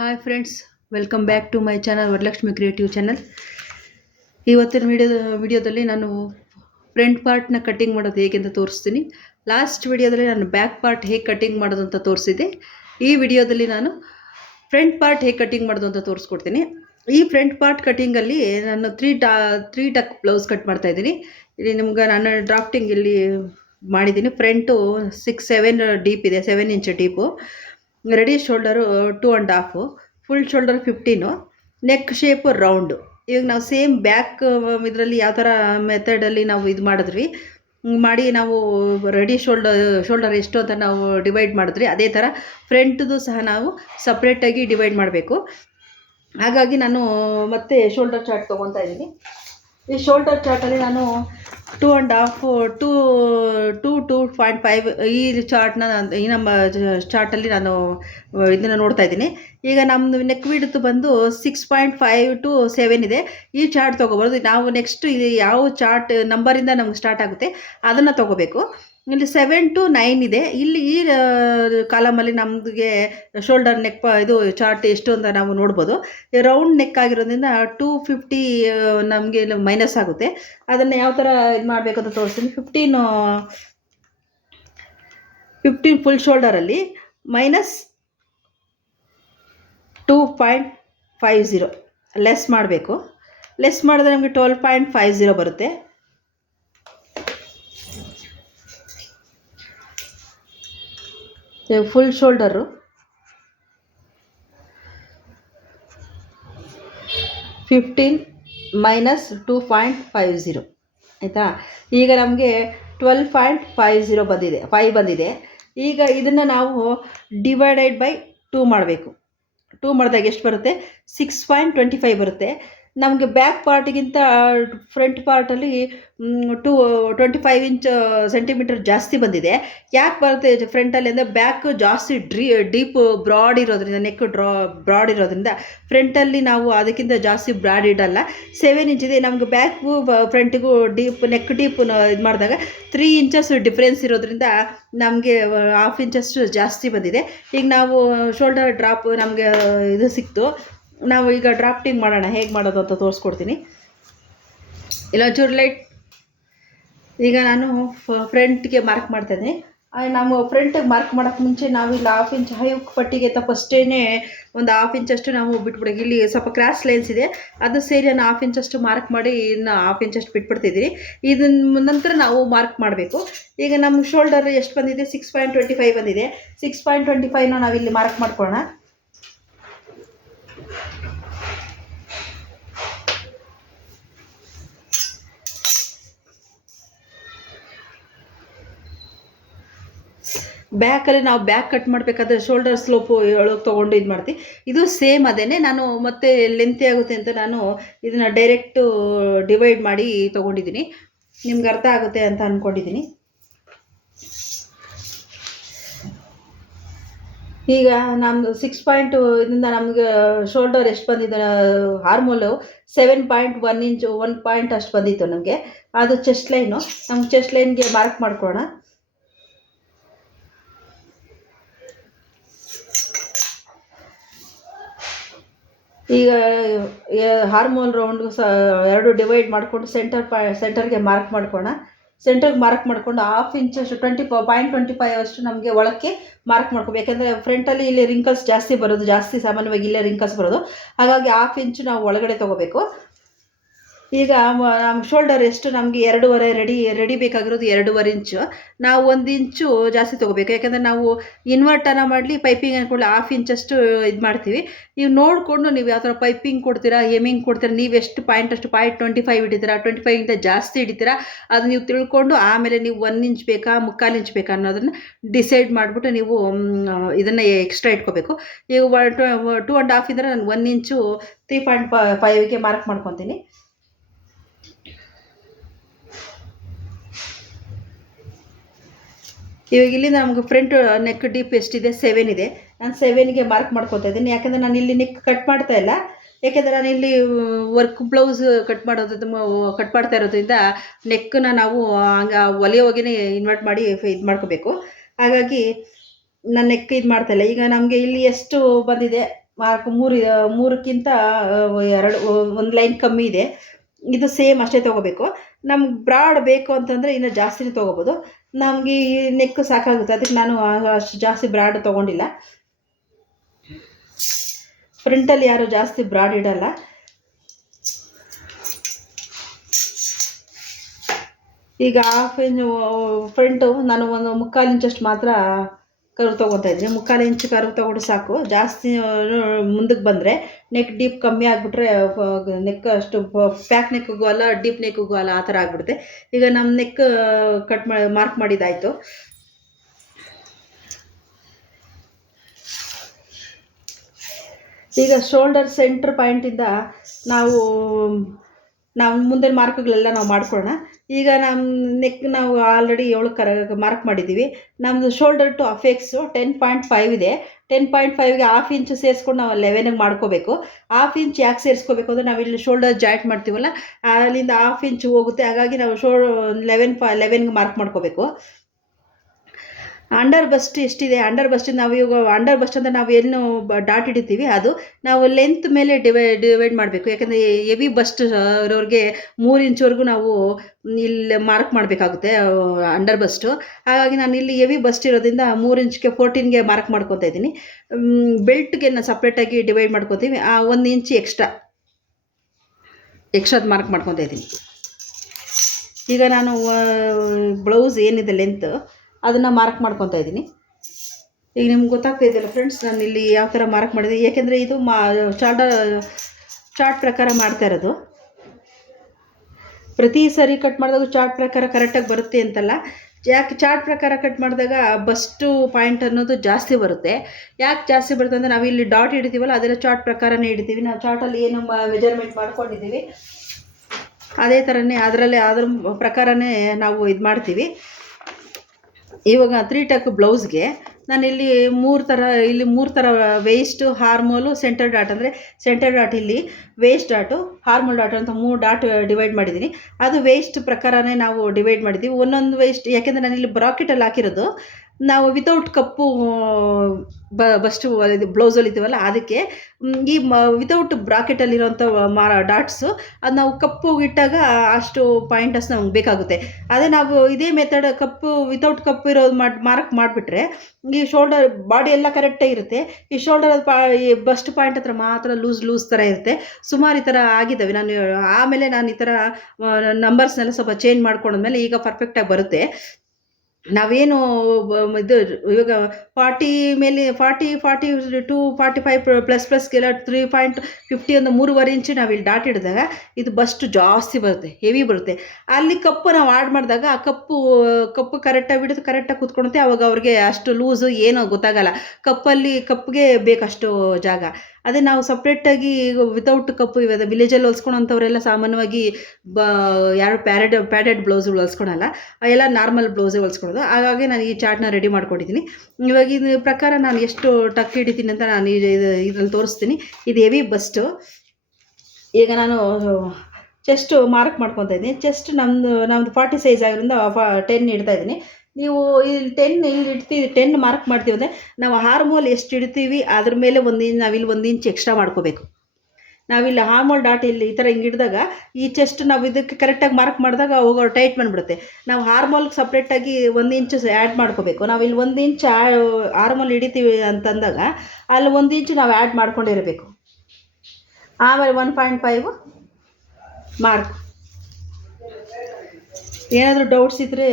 Hi friends, welcome back to my channel Varalakshmi creative channel. ಇವತ್ತಿನ ವಿಡಿಯೋದಲ್ಲಿ ನಾನು ಫ್ರಂಟ್ ಪಾರ್ಟ್ನ ಕಟ್ಟಿಂಗ್ ಮಾಡೋದು ಹೇಗೆ ಅಂತ ತೋರಿಸ್ತೀನಿ. ಲಾಸ್ಟ್ ವಿಡಿಯೋದಲ್ಲಿ ನಾನು ಬ್ಯಾಕ್ ಪಾರ್ಟ್ ಹೇಗೆ ಕಟ್ಟಿಂಗ್ ಮಾಡೋದು ಅಂತ ತೋರಿಸಿದ್ದೆ. ಈ ವಿಡಿಯೋದಲ್ಲಿ ನಾನು ಫ್ರಂಟ್ ಪಾರ್ಟ್ ಹೇಗೆ ಕಟ್ಟಿಂಗ್ ಮಾಡೋದು ಅಂತ ತೋರಿಸ್ಕೊಡ್ತೀನಿ. ಈ ಫ್ರಂಟ್ ಪಾರ್ಟ್ ಕಟ್ಟಿಂಗಲ್ಲಿ ನಾನು ತ್ರೀ ಟಕ್ ಬ್ಲೌಸ್ ಕಟ್ ಮಾಡ್ತಾಯಿದ್ದೀನಿ. ಇಲ್ಲಿ ನಿಮ್ಗೆ ನಾನು ಡ್ರಾಫ್ಟಿಂಗ್ ಇಲ್ಲಿ ಮಾಡಿದ್ದೀನಿ. ಫ್ರಂಟು 6-7 ಡೀಪ್ ಇದೆ, 7 inch deep. Ready shoulder 2.5, full shoulder 15, neck shape round. ಇವಾಗ ನಾವು ಸೇಮ್ ಬ್ಯಾಕ್ ಇದರಲ್ಲಿ ಯಾವ ಥರ ಮೆಥಡಲ್ಲಿ ನಾವು ಇದು ಮಾಡಿದ್ವಿ ಮಾಡಿ ನಾವು ರೆಡಿ ಶೋಲ್ಡರ್ ಎಷ್ಟು ಅಂತ ನಾವು ಡಿವೈಡ್ ಮಾಡಿದ್ರಿ, ಅದೇ ಥರ ಫ್ರಂಟ್ದು ಸಹ ನಾವು ಸಪ್ರೇಟಾಗಿ ಡಿವೈಡ್ ಮಾಡಬೇಕು. ಹಾಗಾಗಿ ನಾನು ಮತ್ತೆ ಶೋಲ್ಡರ್ ಚಾರ್ಟ್ ತೊಗೊತಾ ಇದ್ದೀನಿ. ಈ ಶೋಲ್ಡರ್ ಚಾರ್ಟಲ್ಲಿ ನಾನು 2.5 ಈ ಚಾರ್ಟ್ನ ಈ ನಮ್ಮ ಚಾರ್ಟಲ್ಲಿ ನಾನು ಇದನ್ನು ನೋಡ್ತಾ ಇದ್ದೀನಿ. ಈಗ ನಮ್ಮದು ನೆಕ್ ವಿಡ್ತ್ ಬಂದು 6.5 to 7 ಇದೆ. ಈ ಚಾರ್ಟ್ ತೊಗೋಬಾರ್ದು. ನಾವು ನೆಕ್ಸ್ಟ್ ಇದು ಯಾವ ಚಾರ್ಟ್ ನಂಬರಿಂದ ನಮ್ಗೆ ಸ್ಟಾರ್ಟ್ ಆಗುತ್ತೆ ಅದನ್ನು ತೊಗೋಬೇಕು. ಇಲ್ಲಿ 7 to 9 ಇದೆ. ಇಲ್ಲಿ ಈ ಕಾಲಮಲ್ಲಿ ನಮಗೆ ಶೋಲ್ಡರ್ ನೆಕ್ ಇದು ಚಾರ್ಟ್ ಎಷ್ಟು ಅಂತ ನಾವು ನೋಡ್ಬೋದು. ರೌಂಡ್ ನೆಕ್ ಆಗಿರೋದ್ರಿಂದ 250 ನಮಗೆ ಮೈನಸ್ ಆಗುತ್ತೆ. ಅದನ್ನು ಯಾವ ಥರ ಇದು ಮಾಡಬೇಕು ಅಂತ ತೋರಿಸ್ತೀನಿ. 15 ಫುಲ್ ಶೋಲ್ಡರಲ್ಲಿ ಮೈನಸ್ 2.50 ಲೆಸ್ ಮಾಡಬೇಕು. ಲೆಸ್ ಮಾಡಿದ್ರೆ ನಮಗೆ 12.50 ಬರುತ್ತೆ. ಫುಲ್ ಶೋಲ್ಡರು 15 ಮೈನಸ್ 2.50 ಆಯಿತಾ. ಈಗ ನಮಗೆ 12.50 ಬಂದಿದೆ, 5 ಬಂದಿದೆ. ಈಗ ಇದನ್ನು ನಾವು ಡಿವೈಡೆಡ್ ಬೈ 2 ಮಾಡಬೇಕು. 2 ಮಾಡಿದಾಗ ಎಷ್ಟು ಬರುತ್ತೆ? 6.25 ಬರುತ್ತೆ. ನಮಗೆ ಬ್ಯಾಕ್ ಪಾರ್ಟಿಗಿಂತ ಫ್ರಂಟ್ ಪಾರ್ಟಲ್ಲಿ 25 ಸೆಂಟಿಮೀಟರ್ ಜಾಸ್ತಿ ಬಂದಿದೆ. ಯಾಕೆ ಬರುತ್ತೆ ಫ್ರಂಟಲ್ಲಿ ಅಂದರೆ ಬ್ಯಾಕ್ ಜಾಸ್ತಿ ಡೀಪ್ ಬ್ರಾಡ್ ಇರೋದ್ರಿಂದ, ನೆಕ್ ಬ್ರಾಡ್ ಇರೋದ್ರಿಂದ ಫ್ರಂಟಲ್ಲಿ ನಾವು ಅದಕ್ಕಿಂತ ಜಾಸ್ತಿ ಬ್ರಾಡ್ ಇಡಲ್ಲ. 7 ಇಂಚ್ ಇದೆ. ನಮಗೆ ಬ್ಯಾಕು ಫ್ರಂಟಿಗೂ ಡೀಪ್ ನೆಕ್ ಡೀಪ್ ಇದು ಮಾಡಿದಾಗ 3 ಇಂಚಸ್ ಡಿಫ್ರೆನ್ಸ್ ಇರೋದ್ರಿಂದ ನಮಗೆ 1/2 ಇಂಚಷ್ಟು ಜಾಸ್ತಿ ಬಂದಿದೆ. ಈಗ ನಾವು ಶೋಲ್ಡರ್ ಡ್ರಾಪ್ ನಮಗೆ ಇದು ಸಿಕ್ತು. ನಾವು ಈಗ ಡ್ರಾಫ್ಟಿಂಗ್ ಮಾಡೋಣ, ಹೇಗೆ ಮಾಡೋದು ಅಂತ ತೋರಿಸ್ಕೊಡ್ತೀನಿ. ಇಲ್ಲ ಲೈಟ್. ಈಗ ನಾನು ಫ್ರಂಟ್ಗೆ ಮಾರ್ಕ್ ಮಾಡ್ತಾಯಿದ್ದೀನಿ. ನಾವು ಫ್ರಂಟಿಗೆ ಮಾರ್ಕ್ ಮಾಡೋಕ್ಕೆ ಮುಂಚೆ ನಾವು ಇಲ್ಲಿ 1/2 ಇಂಚ್ ಹೈ ಪಟ್ಟಿಗೆ ಫಸ್ಟೇ ಒಂದು 1/2 ಇಂಚಷ್ಟು ನಾವು ಬಿಟ್ಬಿಡೋಕೆ. ಇಲ್ಲಿ ಸ್ವಲ್ಪ ಕ್ರಾಸ್ ಲೈನ್ಸ್ ಇದೆ, ಅದು ಸೇರಿ ನಾನು 1/2 ಇಂಚಷ್ಟು ಮಾರ್ಕ್ ಮಾಡಿ ಇನ್ನು 1/2 ಇಂಚಷ್ಟು ಬಿಟ್ಬಿಡ್ತಿದ್ದೀನಿ. ಇದನ್ನ ನಂತರ ನಾವು ಮಾರ್ಕ್ ಮಾಡಬೇಕು. ಈಗ ನಮ್ಮ ಶೋಲ್ಡರ್ ಎಷ್ಟು ಬಂದಿದೆ? 6.25 ಬಂದಿದೆ. 6.25ನ ನಾವಿಲ್ಲಿ ಮಾರ್ಕ್ ಮಾಡ್ಕೊಳ್ಳೋಣ. ಬ್ಯಾಕಲ್ಲಿ ನಾವು ಬ್ಯಾಕ್ ಕಟ್ ಮಾಡಬೇಕಾದ್ರೆ ಶೋಲ್ಡರ್ ಸ್ಲೋಪು ಒಳಗೆ ತೊಗೊಂಡು ಇದು ಮಾಡ್ತೀವಿ. ಇದು ಸೇಮ್ ಅದೇ. ನಾನು ಮತ್ತೆ ಲೆಂತಿ ಆಗುತ್ತೆ ಅಂತ ನಾನು ಇದನ್ನು ಡೈರೆಕ್ಟು ಡಿವೈಡ್ ಮಾಡಿ ತೊಗೊಂಡಿದ್ದೀನಿ. ನಿಮ್ಗೆ ಅರ್ಥ ಆಗುತ್ತೆ ಅಂತ ಅಂದ್ಕೊಂಡಿದ್ದೀನಿ. ಈಗ ನಮ್ಮದು 6 ಇದರಿಂದ ನಮಗೆ ಶೋಲ್ಡರ್ ಎಷ್ಟು ಬಂದಿದೆ? ಆರ್ಮೋಲು 7.1 ಇಂಚ್ 1 ಪಾಯಿಂಟ್ ಅಷ್ಟು ಬಂದಿತ್ತು ನಮಗೆ. ಅದು ಚೆಸ್ಟ್ ಲೈನು. ನಮ್ಗೆ ಚೆಸ್ಟ್ ಲೈನ್ಗೆ ಮಾರ್ಕ್ ಮಾಡ್ಕೊಳ್ಳೋಣ. ಈಗ ಹಾರ್ಮೋನ್ ರೌಂಡ್ ಎರಡು ಡಿವೈಡ್ ಮಾಡಿಕೊಂಡು ಸೆಂಟರ್ಗೆ ಮಾರ್ಕ್ ಮಾಡ್ಕೊಳ್ಳೋಣ. ಸೆಂಟರ್ಗೆ ಮಾರ್ಕ್ ಮಾಡಿಕೊಂಡು 1/2 ಇಂಚಷ್ಟು 20.25 ಅಷ್ಟು ನಮಗೆ ಒಳಕ್ಕೆ ಮಾರ್ಕ್ ಮಾಡ್ಕೋಬೇಕು. ಯಾಕೆಂದರೆ ಫ್ರಂಟಲ್ಲಿ ಇಲ್ಲಿ ರಿಂಕಲ್ಸ್ ಜಾಸ್ತಿ ಬರೋದು, ಜಾಸ್ತಿ ಸಾಮಾನ್ಯವಾಗಿ ಇಲ್ಲೇ ರಿಂಕಲ್ಸ್ ಬರೋದು. ಹಾಗಾಗಿ 1/2 ಇಂಚು ನಾವು ಒಳಗಡೆ ತೊಗೋಬೇಕು. ಈಗ ನಮ್ಮ ಶೋಲ್ಡರ್ ಎಷ್ಟು? ನಮಗೆ 2.5 ರೆಡಿ ಬೇಕಾಗಿರೋದು 2.5 ಇಂಚು. ನಾವು 1 ಇಂಚು ಜಾಸ್ತಿ ತೊಗೋಬೇಕು. ಯಾಕೆಂದರೆ ನಾವು ಇನ್ವರ್ಟನ್ನು ಮಾಡಲಿ ಪೈಪಿಂಗ್ ಅಂದ್ಕೊಳ್ಳಿ 1/2 ಇಂಚಷ್ಟು ಇದು ಮಾಡ್ತೀವಿ. ನೀವು ನೋಡಿಕೊಂಡು ನೀವು ಯಾವ ಥರ ಪೈಪಿಂಗ್ ಕೊಡ್ತೀರಾ, ಹೆಮ್ಮಿಂಗ್ ಕೊಡ್ತೀರಾ, ನೀವು ಎಷ್ಟು ಪಾಯಿಂಟಷ್ಟು 0.25 ಹಿಡಿತೀರಾ, 25ಗಿಂತ ಜಾಸ್ತಿ ಹಿಡಿತೀರಾ, ಅದು ನೀವು ತಿಳ್ಕೊಂಡು ಆಮೇಲೆ ನೀವು 1 ಇಂಚ್ ಬೇಕಾ 3/4 ಇಂಚ್ ಬೇಕಾ ಅನ್ನೋದನ್ನು ಡಿಸೈಡ್ ಮಾಡಿಬಿಟ್ಟು ನೀವು ಇದನ್ನು ಎಕ್ಸ್ಟ್ರಾ ಇಟ್ಕೋಬೇಕು. ಈಗ 2.5 ಇದ್ದರೆ ನಾನು 1 ಇಂಚು 3.5ಗೆ ಮಾರ್ಕ್ ಮಾಡ್ಕೊತೀನಿ. ಇವಾಗ ಇಲ್ಲಿಂದ ನಮಗೆ ಫ್ರಂಟ್ ನೆಕ್ ಡೀಪ್ ಎಷ್ಟಿದೆ? 7 ಇದೆ. ನಾನು 7ಗೆ ಮಾರ್ಕ್ ಮಾಡ್ಕೊತಾ ಇದ್ದೀನಿ. ಯಾಕೆಂದರೆ ನಾನು ಇಲ್ಲಿ ನೆಕ್ ಕಟ್ ಮಾಡ್ತಾ ಇಲ್ಲ. ಯಾಕೆಂದರೆ ನಾನು ಇಲ್ಲಿ ವರ್ಕ್ ಬ್ಲೌಸ್ ಕಟ್ ಮಾಡ್ತಾ ಇರೋದ್ರಿಂದ ನೆಕ್ಕನ್ನ ನಾವು ಹಂಗೆ ಹೊಲಿಯೋವಾಗೇ ಇನ್ವರ್ಟ್ ಮಾಡಿ ಇದು ಮಾಡ್ಕೋಬೇಕು. ಹಾಗಾಗಿ ನಾನು ನೆಕ್ ಇದು ಮಾಡ್ತಾಯಿಲ್ಲ. ಈಗ ನಮಗೆ ಇಲ್ಲಿ ಎಷ್ಟು ಬಂದಿದೆ? ಮಾರ್ಕ್ ಮೂರಕ್ಕಿಂತ ಒಂದು ಲೈನ್ ಕಮ್ಮಿ ಇದೆ. ಇದು ಸೇಮ್ ಅಷ್ಟೇ ತೊಗೋಬೇಕು. ನಮ್ಗೆ ಬ್ರಾಡ್ ಬೇಕು ಅಂತಂದರೆ ಇನ್ನೂ ಜಾಸ್ತಿನೇ ತೊಗೋಬೋದು. ನಮಗೆ ಈ ನೆಕ್ ಸಾಕಾಗುತ್ತೆ, ಅದಕ್ಕೆ ನಾನು ಅಷ್ಟು ಜಾಸ್ತಿ ಬ್ರಾಡ್ ತೊಗೊಂಡಿಲ್ಲ. ಫ್ರಂಟಲ್ಲಿ ಯಾರು ಜಾಸ್ತಿ ಬ್ರಾಡ್ ಇಡಲ್ಲ. ಈಗ ಹಾಫ್ ಇಂಚು ಫ್ರಂಟು ನಾನು ಒಂದು 3/4 ಇಂಚಷ್ಟು ಮಾತ್ರ ಕರ್ವ್ ತೊಗೊತಾ ಇದ್ದೀನಿ. 3/4 ಇಂಚು ಕರ್ವ್ ತೊಗೊಂಡು ಸಾಕು. ಜಾಸ್ತಿ ಮುಂದಕ್ಕೆ ಬಂದರೆ ನೆಕ್ ಡೀಪ್ ಕಮ್ಮಿ ಆಗಿಬಿಟ್ರೆ ನೆಕ್ ಅಷ್ಟು ಪ್ಯಾಕ್ ನೆಕ್ಗೂ ಅಲ್ಲ, ಡೀಪ್ ನೆಕ್ಗೂ ಅಲ್ಲ, ಆ ಥರ ಆಗಿಬಿಡುತ್ತೆ. ಈಗ ನಮ್ಮ ನೆಕ್ ಮಾರ್ಕ್ ಮಾಡಿದ್ದಾಯಿತು. ಈಗ ಶೋಲ್ಡರ್ ಸೆಂಟ್ರ್ ಪಾಯಿಂಟಿಂದ ನಾವು ಮುಂದಿನ ಮಾರ್ಕ್ಗಳೆಲ್ಲ ನಾವು ಮಾಡ್ಕೊಳ್ಳೋಣ. ಈಗ ನಮ್ಮ ನೆಕ್ ನಾವು ಆಲ್ರೆಡಿ 7 ಮಾರ್ಕ್ ಮಾಡಿದ್ದೀವಿ. ನಮ್ಮದು ಶೋಲ್ಡರ್ ಟು ಅಫೆಕ್ಸು 10.5 ಇದೆ. 10.5ಗೆ ಹಾಫ್ ಇಂಚು ಸೇರಿಸ್ಕೊಂಡು ನಾವು 11ಗೆ ಮಾಡ್ಕೋಬೇಕು. ಹಾಫ್ ಇಂಚ್ ಯಾಕೆ ಸೇರಿಸ್ಕೋಬೇಕು ಅಂದರೆ ನಾವಿಲ್ಲಿ ಶೋಲ್ಡರ್ ಜಾಯಿಂಟ್ ಮಾಡ್ತೀವಲ್ಲ, ಅಲ್ಲಿಂದ ಹಾಫ್ ಇಂಚು ಹೋಗುತ್ತೆ. ಹಾಗಾಗಿ ನಾವು 11ಗೆ ಮಾರ್ಕ್ ಮಾಡ್ಕೋಬೇಕು. ಅಂಡರ್ ಬಸ್ಟ್ ಎಷ್ಟಿದೆ, ಅಂಡರ್ ಬಸ್ಟ್ ನಾವು ಇವಾಗ ಅಂಡರ್ ಬಸ್ಟ್ ಅಂದರೆ ನಾವು ಏನು ಡಾಟ್ ಹಿಡಿತೀವಿ ಅದು ನಾವು ಲೆಂತ್ ಮೇಲೆ ಡಿವೈಡ್ ಮಾಡಬೇಕು. ಯಾಕಂದರೆ ಹೆವಿ ಬಸ್ಟ್ ಇರೋರಿಗೆ 3 ಇಂಚ್ವರೆಗೂ ನಾವು ಇಲ್ಲಿ ಮಾರ್ಕ್ ಮಾಡಬೇಕಾಗುತ್ತೆ ಅಂಡರ್ ಬಸ್ಟು. ಹಾಗಾಗಿ ನಾನು ಇಲ್ಲಿ ಹೆವಿ ಬಸ್ಟ್ ಇರೋದ್ರಿಂದ 3 ಇಂಚ್ಗೆ 14ಗೆ ಮಾರ್ಕ್ ಮಾಡ್ಕೊತಾ ಇದ್ದೀನಿ. ಬೆಲ್ಟ್ಗೆ ನಾನು ಸಪ್ರೇಟಾಗಿ ಡಿವೈಡ್ ಮಾಡ್ಕೊತೀವಿ. 1 ಇಂಚ್ ಎಕ್ಸ್ಟ್ರಾದ ಮಾರ್ಕ್ ಮಾಡ್ಕೊತಾ ಇದ್ದೀನಿ. ಈಗ ನಾನು ಬ್ಲೌಸ್ ಏನಿದೆ ಲೆಂತ್ ಅದನ್ನು ಮಾರ್ಕ್ ಮಾಡ್ಕೊತಾ ಇದ್ದೀನಿ. ಈಗ ನಿಮ್ಗೆ ಗೊತ್ತಾಗ್ತಾ ಇದೆಯಲ್ಲ ಫ್ರೆಂಡ್ಸ್, ನಾನು ಇಲ್ಲಿ ಯಾವ ಥರ ಮಾರ್ಕ್ ಮಾಡಿದೆ. ಏಕೆಂದರೆ ಇದು ಚಾರ್ಟ್ ಪ್ರಕಾರ ಮಾಡ್ತಾ ಇರೋದು. ಪ್ರತಿ ಸರಿ ಕಟ್ ಮಾಡಿದಾಗ ಚಾರ್ಟ್ ಪ್ರಕಾರ ಕರೆಕ್ಟಾಗಿ ಬರುತ್ತೆ ಅಂತಲ್ಲ. ಯಾಕೆ ಚಾರ್ಟ್ ಪ್ರಕಾರ ಕಟ್ ಮಾಡಿದಾಗ ಬಸ್ಟು ಪಾಯಿಂಟ್ ಅನ್ನೋದು ಜಾಸ್ತಿ ಬರುತ್ತೆ. ಯಾಕೆ ಜಾಸ್ತಿ ಬರುತ್ತೆ ಅಂದರೆ ನಾವು ಇಲ್ಲಿ ಡಾಟ್ ಹಿಡಿತೀವಲ್ಲ, ಅದೆಲ್ಲ ಚಾರ್ಟ್ ಪ್ರಕಾರನೇ ಹಿಡಿತೀವಿ. ನಾವು ಚಾರ್ಟಲ್ಲಿ ಏನು ಮೆಜರ್ಮೆಂಟ್ ಮಾಡ್ಕೊಂಡಿದ್ದೀವಿ ಅದೇ ಥರನೇ ಅದ್ರ ಪ್ರಕಾರನೇ ನಾವು ಇದು ಮಾಡ್ತೀವಿ. ಇವಾಗ 3 ಟಕ್ ಬ್ಲೌಸ್ಗೆ ನಾನು ಇಲ್ಲಿ 3 ಥರ ವೇಸ್ಟು, ಹಾರ್ಮೋಲು, ಸೆಂಟರ್ ಡಾಟ್. ಅಂದರೆ ಸೆಂಟರ್ ಡಾಟ್ ಇಲ್ಲಿ, ವೇಸ್ಟ್ ಡಾಟು, ಹಾರ್ಮೋಲ್ ಡಾಟ್ ಅಂತ 3 ಡಾಟ್ ಡಿವೈಡ್ ಮಾಡಿದ್ದೀನಿ. ಅದು ವೇಸ್ಟ್ ಪ್ರಕಾರನೇ ನಾವು ಡಿವೈಡ್ ಮಾಡಿದ್ದೀವಿ. ಒಂದೊಂದು ವೇಸ್ಟ್, ಯಾಕೆಂದರೆ ನಾನಿಲ್ಲಿ ಬ್ರಾಕೆಟಲ್ಲಿ ಹಾಕಿರೋದು ನಾವು ವಿತೌಟ್ ಕಪ್ಪು ಬಸ್ಟು ಬ್ಲೌಸಲ್ಲಿ ಇದ್ದೀವಲ್ಲ, ಅದಕ್ಕೆ ಈ ವಿತೌಟ್ ಬ್ರಾಕೆಟಲ್ಲಿರೋಂಥ ಡಾಟ್ಸು ಅದು ನಾವು ಕಪ್ಪು ಇಟ್ಟಾಗ ಅಷ್ಟು ಪಾಯಿಂಟಸ್ ನಮ್ಗೆ ಬೇಕಾಗುತ್ತೆ. ಅದೇ ನಾವು ಇದೇ ಮೆಥಡ್ ವಿತೌಟ್ ಕಪ್ಪು ಇರೋದು ಮಾರ್ಕ್ ಮಾಡಿಬಿಟ್ರೆ ಈ ಶೋಲ್ಡರ್ ಬಾಡಿ ಎಲ್ಲ ಕರೆಕ್ಟಾಗಿ ಇರುತ್ತೆ. ಈ ಶೋಲ್ಡರ್ ಈ ಬಸ್ಟ್ ಪಾಯಿಂಟ್ ಹತ್ರ ಮಾತ್ರ ಲೂಸ್ ಥರ ಇರುತ್ತೆ. ಸುಮಾರು ಈ ಥರ ಆಗಿದ್ದಾವೆ. ಆಮೇಲೆ ನಾನು ಈ ಥರ ನಂಬರ್ಸ್ನೆಲ್ಲ ಸ್ವಲ್ಪ ಚೇಂಜ್ ಮಾಡ್ಕೊಂಡ್ಮೇಲೆ ಈಗ ಪರ್ಫೆಕ್ಟಾಗಿ ಬರುತ್ತೆ. ನಾವೇನು ಇದು ಇವಾಗ 40 ಮೇಲೆ 40 ಟು 45 ಪ್ಲಸ್ಗೆಲ್ಲ 3.50 ಒಂದು 3.5 ಇಂಚು ನಾವಿಲ್ಲಿ ಡಾಟ್ ಹಿಡಿದಾಗ ಇದು ಬಸ್ಟ್ ಜಾಸ್ತಿ ಬರುತ್ತೆ, ಹೆವಿ ಬರುತ್ತೆ. ಅಲ್ಲಿ ಕಪ್ಪು ನಾವು ಆಡ್ ಮಾಡಿದಾಗ ಆ ಕಪ್ಪು ಕರೆಕ್ಟಾಗಿ ಬಿಡುತ್ತೆ, ಕರೆಕ್ಟಾಗಿ ಕೂತ್ಕೊಳುತ್ತೆ. ಅವಾಗ ಅವ್ರಿಗೆ ಅಷ್ಟು ಲೂಸು ಏನೋ ಗೊತ್ತಾಗಲ್ಲ. ಕಪ್ಪಿಗೆ ಬೇಕಷ್ಟು ಜಾಗ. ಅದೇ ನಾವು ಸಪ್ರೇಟಾಗಿ ವಿತೌಟ್ ಕಪ್ಪು ಇವಾಗ ವಿಲೇಜಲ್ಲಿ ಹೊಲ್ಸ್ಕೊಳೋಂಥವ್ರೆಲ್ಲ ಸಾಮಾನ್ಯವಾಗಿ ಯಾರು ಪ್ಯಾಡೆಡ್ ಬ್ಲೌಸ್ಗಳು ಹೊಲ್ಸ್ಕೊಳಲ್ಲ, ಎಲ್ಲ ನಾರ್ಮಲ್ ಬ್ಲೌಸೇ ಹೊಲ್ಸ್ಕೊಳೋದು. ಹಾಗಾಗಿ ನಾನು ಈ ಚಾರ್ಟ್ನ ರೆಡಿ ಮಾಡ್ಕೊಂಡಿದ್ದೀನಿ. ಇವಾಗ ಇದ್ರ ಪ್ರಕಾರ ನಾನು ಎಷ್ಟು ಟಕ್ ಹಿಡಿತೀನಿ ಅಂತ ನಾನು ಇದರಲ್ಲಿ ತೋರಿಸ್ತೀನಿ. ಇದು ಹೆವಿ ಬಸ್ಟು. ಈಗ ನಾನು ಚೆಸ್ಟ್ ಮಾರ್ಕ್ ಮಾಡ್ಕೊತಾ ಇದ್ದೀನಿ. ಚೆಸ್ಟ್ ನಮ್ಮದು 40 ಸೈಜ್ ಆಗಿರೋದ್ರಿಂದ 10 ಇಡ್ತಾ ಇದ್ದೀನಿ. ನೀವು ಇಲ್ಲಿ 10 ಮಾರ್ಕ್ ಮಾಡ್ತೀವಿ ಅಂದರೆ ನಾವು ಹಾರ್ಮೋಲ್ ಎಷ್ಟು ಇಡ್ತೀವಿ ಅದ್ರ ಮೇಲೆ ನಾವಿಲ್ಲಿ 1 ಇಂಚ್ ಎಕ್ಸ್ಟ್ರಾ ಮಾಡ್ಕೋಬೇಕು. ನಾವಿಲ್ಲಿ ಹಾರ್ಮೋಲ್ ಡಾಟ್ ಇಲ್ಲಿ ಈ ಥರ ಹಿಂಗೆ ಹಿಡಿದಾಗ ಈ ಚೆಸ್ಟ್ ನಾವು ಇದಕ್ಕೆ ಕರೆಕ್ಟಾಗಿ ಮಾರ್ಕ್ ಮಾಡಿದಾಗ ಹೋಗೋ ಟೈಟ್ ಬಂದುಬಿಡುತ್ತೆ. ನಾವು ಹಾರ್ಮೋಲ್ಗೆ ಸಪ್ರೇಟಾಗಿ 1 ಇಂಚ್ ಆ್ಯಡ್ ಮಾಡ್ಕೋಬೇಕು. ನಾವಿಲ್ಲಿ 1 ಇಂಚ್ ಹಾರ್ಮೋಲ್ ಹಿಡಿತೀವಿ ಅಂತಂದಾಗ ಅಲ್ಲಿ 1 ಇಂಚು ನಾವು ಆ್ಯಡ್ ಮಾಡ್ಕೊಂಡಿರಬೇಕು. ಆಮೇಲೆ 1.5 ಮಾರ್ಕ್. ಏನಾದರೂ ಡೌಟ್ಸ್ ಇದ್ದರೆ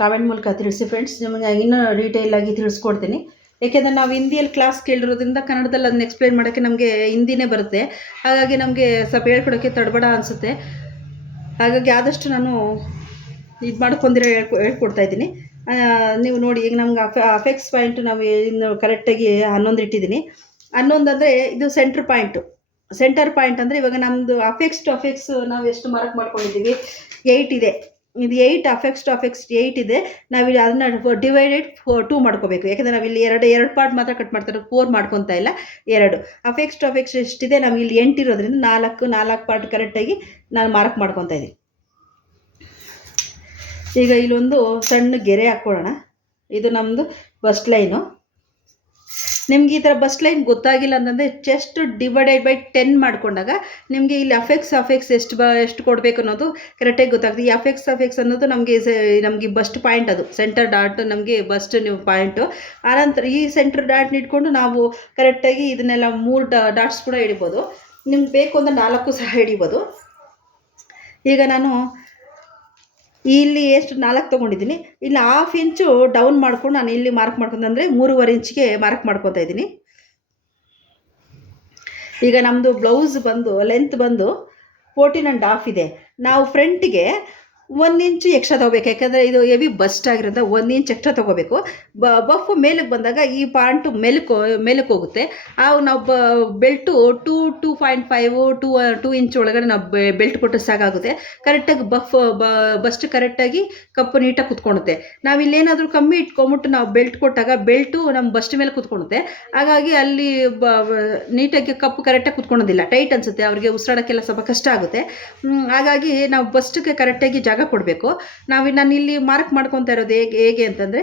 ಕಾಮೆಂಟ್ ಮೂಲಕ ತಿಳಿಸಿ ಫ್ರೆಂಡ್ಸ್. ನಿಮಗೆ ಇನ್ನೂ ಡೀಟೇಲಾಗಿ ತಿಳಿಸ್ಕೊಡ್ತೀನಿ. ಏಕೆಂದರೆ ನಾವು ಹಿಂದಿಯಲ್ಲಿ ಕ್ಲಾಸ್ ಕೇಳಿರೋದ್ರಿಂದ ಕನ್ನಡದಲ್ಲಿ ಅದನ್ನ ಎಕ್ಸ್ಪ್ಲೈನ್ ಮಾಡೋಕ್ಕೆ ನಮಗೆ ಹಿಂದಿನೇ ಬರುತ್ತೆ. ಹಾಗಾಗಿ ನಮಗೆ ಸ್ವಲ್ಪ ಹೇಳ್ಕೊಡೋಕ್ಕೆ ತಡಬೇಡ ಅನಿಸುತ್ತೆ. ಹಾಗಾಗಿ ಆದಷ್ಟು ನಾನು ಇದು ಮಾಡ್ಕೊಂಡಿರೋ ಹೇಳ್ಕೊಡ್ತಾ ಇದ್ದೀನಿ. ನೀವು ನೋಡಿ, ಈಗ ನಮ್ಗೆ ಅಫೆಕ್ಸ್ ಪಾಯಿಂಟ್ ನಾವು ಇನ್ನು ಕರೆಕ್ಟಾಗಿ 11 ಇಟ್ಟಿದ್ದೀನಿ. 11 ಅಂದರೆ ಇದು ಸೆಂಟರ್ ಪಾಯಿಂಟ್ ಅಂದರೆ ಇವಾಗ ನಮ್ಮದು ಅಫೆಕ್ಸ್ ಟು ಅಫೆಕ್ಸ್ ನಾವು ಎಷ್ಟು ಮಾರ್ಕ್ ಮಾಡ್ಕೊಂಡಿದ್ದೀವಿ, 8 ಇದೆ. ಇದು 8 ಅಫೆಕ್ಸ್ ಟು ಅಫೆಕ್ಸ್ 8 ಇದೆ. ನಾವಿಲ್ಲಿ ಅದನ್ನ ಡಿವೈಡೆಡ್ 2 ಮಾಡ್ಕೋಬೇಕು. ಯಾಕೆಂದರೆ ನಾವಿಲ್ಲಿ ಎರಡು ಪಾರ್ಟ್ ಮಾತ್ರ ಕಟ್ ಮಾಡ್ತಾರೆ, 4 ಮಾಡ್ಕೊತಾ ಇಲ್ಲ, 2. ಅಫೆಕ್ಸ್ ಟು ಅಫೆಕ್ಸ್ ಎಷ್ಟಿದೆ, ನಮ್ಗೆ ಇಲ್ಲಿ 8 ಇರೋದ್ರಿಂದ 4 ಪಾರ್ಟ್ ಕರೆಕ್ಟಾಗಿ ನಾನು ಮಾರ್ಕ್ ಮಾಡ್ಕೊತಾ ಇದ್ದೀನಿ. ಈಗ ಇಲ್ಲೊಂದು ಸಣ್ಣ ಗೆರೆ ಹಾಕ್ಕೊಳ್ಳೋಣ. ಇದು ನಮ್ಮದು ಫಸ್ಟ್ ಲೈನು. ನಿಮ್ಗೆ ಈ ಥರ ಬಸ್ ಲೈನ್ ಗೊತ್ತಾಗಿಲ್ಲ ಅಂತಂದರೆ ಚೆಸ್ಟ್ ಡಿವೈಡೆಡ್ ಬೈ 10 ಮಾಡಿಕೊಂಡಾಗ ನಿಮಗೆ ಇಲ್ಲಿ ಅಫೆಕ್ಸ್ ಎಷ್ಟು ಕೊಡಬೇಕು ಅನ್ನೋದು ಕರೆಕ್ಟಾಗಿ ಗೊತ್ತಾಗ್ತದೆ. ಈ ಅಫೆಕ್ಸ್ ಅನ್ನೋದು ನಮಗೆ ಬಸ್ಟ್ ಪಾಯಿಂಟ್, ಅದು ಸೆಂಟರ್ ಡಾಟ್ ನಮಗೆ ಬಸ್ಟ್ ಪಾಯಿಂಟು. ಆನಂತರ ಈ ಸೆಂಟರ್ ಡಾಟ್ನ ಇಟ್ಕೊಂಡು ನಾವು ಕರೆಕ್ಟಾಗಿ ಇದನ್ನೆಲ್ಲ 3 ಡಾಟ್ಸ್ ಕೂಡ ಹಿಡಿಬೋದು. ನಿಮ್ಗೆ ಬೇಕು ಅಂದರೆ 4 ಸಹ ಹಿಡಿಬೋದು. ಈಗ ನಾನು ಇಲ್ಲಿ ಎಷ್ಟು 4 ತೊಗೊಂಡಿದ್ದೀನಿ, ಇಲ್ಲಿ 1/2 ಇಂಚು ಡೌನ್ ಮಾಡ್ಕೊಂಡು ನಾನು ಇಲ್ಲಿ ಮಾರ್ಕ್ ಮಾಡ್ಕೊಂಡು, ಅಂದರೆ 3.5 ಇಂಚಿಗೆ ಮಾರ್ಕ್ ಮಾಡ್ಕೊತಾ ಇದ್ದೀನಿ. ಈಗ ನಮ್ಮದು ಬ್ಲೌಸ್ ಬಂದು ಲೆಂತ್ ಬಂದು 14.5 ಇದೆ. ನಾವು ಫ್ರಂಟಿಗೆ 1 ಇಂಚು ಎಕ್ಸ್ಟ್ರಾ ತೊಗೋಬೇಕು, ಯಾಕಂದರೆ ಇದು ಹೆವಿ ಬಸ್ಟ್ ಆಗಿರೋದ್ರಿಂದ 1 ಇಂಚ್ ಎಕ್ಸ್ಟ್ರಾ ತೊಗೋಬೇಕು. ಬಫ್ ಮೇಲಕ್ಕೆ ಬಂದಾಗ ಈ ಪಾಯಿಂಟು ಮೇಲಕ್ಕೆ ಹೋಗುತ್ತೆ. ನಾವು ಬೆಲ್ಟು 2.5 ಇಂಚ್ ಒಳಗಡೆ ನಾವು ಬೆಲ್ಟ್ ಕೊಟ್ಟರೆ ಸಾಕಾಗುತ್ತೆ. ಕರೆಕ್ಟಾಗಿ ಬಸ್ಟ್ ಕರೆಕ್ಟಾಗಿ ಕಪ್ಪು ನೀಟಾಗಿ ಕುತ್ಕೊಳುತ್ತೆ. ನಾವು ಇಲ್ಲೇನಾದರೂ ಕಮ್ಮಿ ಇಟ್ಕೊಂಬಿಟ್ಟು ನಾವು ಬೆಲ್ಟ್ ಕೊಟ್ಟಾಗ ಬೆಲ್ಟು ನಮ್ಮ ಬಸ್ಟ್ ಮೇಲೆ ಕುತ್ಕೊಳುತ್ತೆ. ಹಾಗಾಗಿ ಅಲ್ಲಿ ನೀಟಾಗಿ ಕಪ್ಪು ಕರೆಕ್ಟಾಗಿ ಕುತ್ಕೊಳೋದಿಲ್ಲ, ಟೈಟ್ ಅನಿಸುತ್ತೆ, ಅವ್ರಿಗೆ ಉಸಿರಾಡೋಕ್ಕೆಲ್ಲ ಸ್ವಲ್ಪ ಕಷ್ಟ ಆಗುತ್ತೆ. ಹಾಗಾಗಿ ನಾವು ಬಸ್ಟ್ಗೆ ಕರೆಕ್ಟಾಗಿ ಜಾಗ ಕೊಡಬೇಕು. ನಾನು ಇಲ್ಲಿ ಮಾರ್ಕ್ ಮಾಡ್ಕೊತಾ ಇರೋದು ಹೇಗೆ ಅಂತಂದರೆ,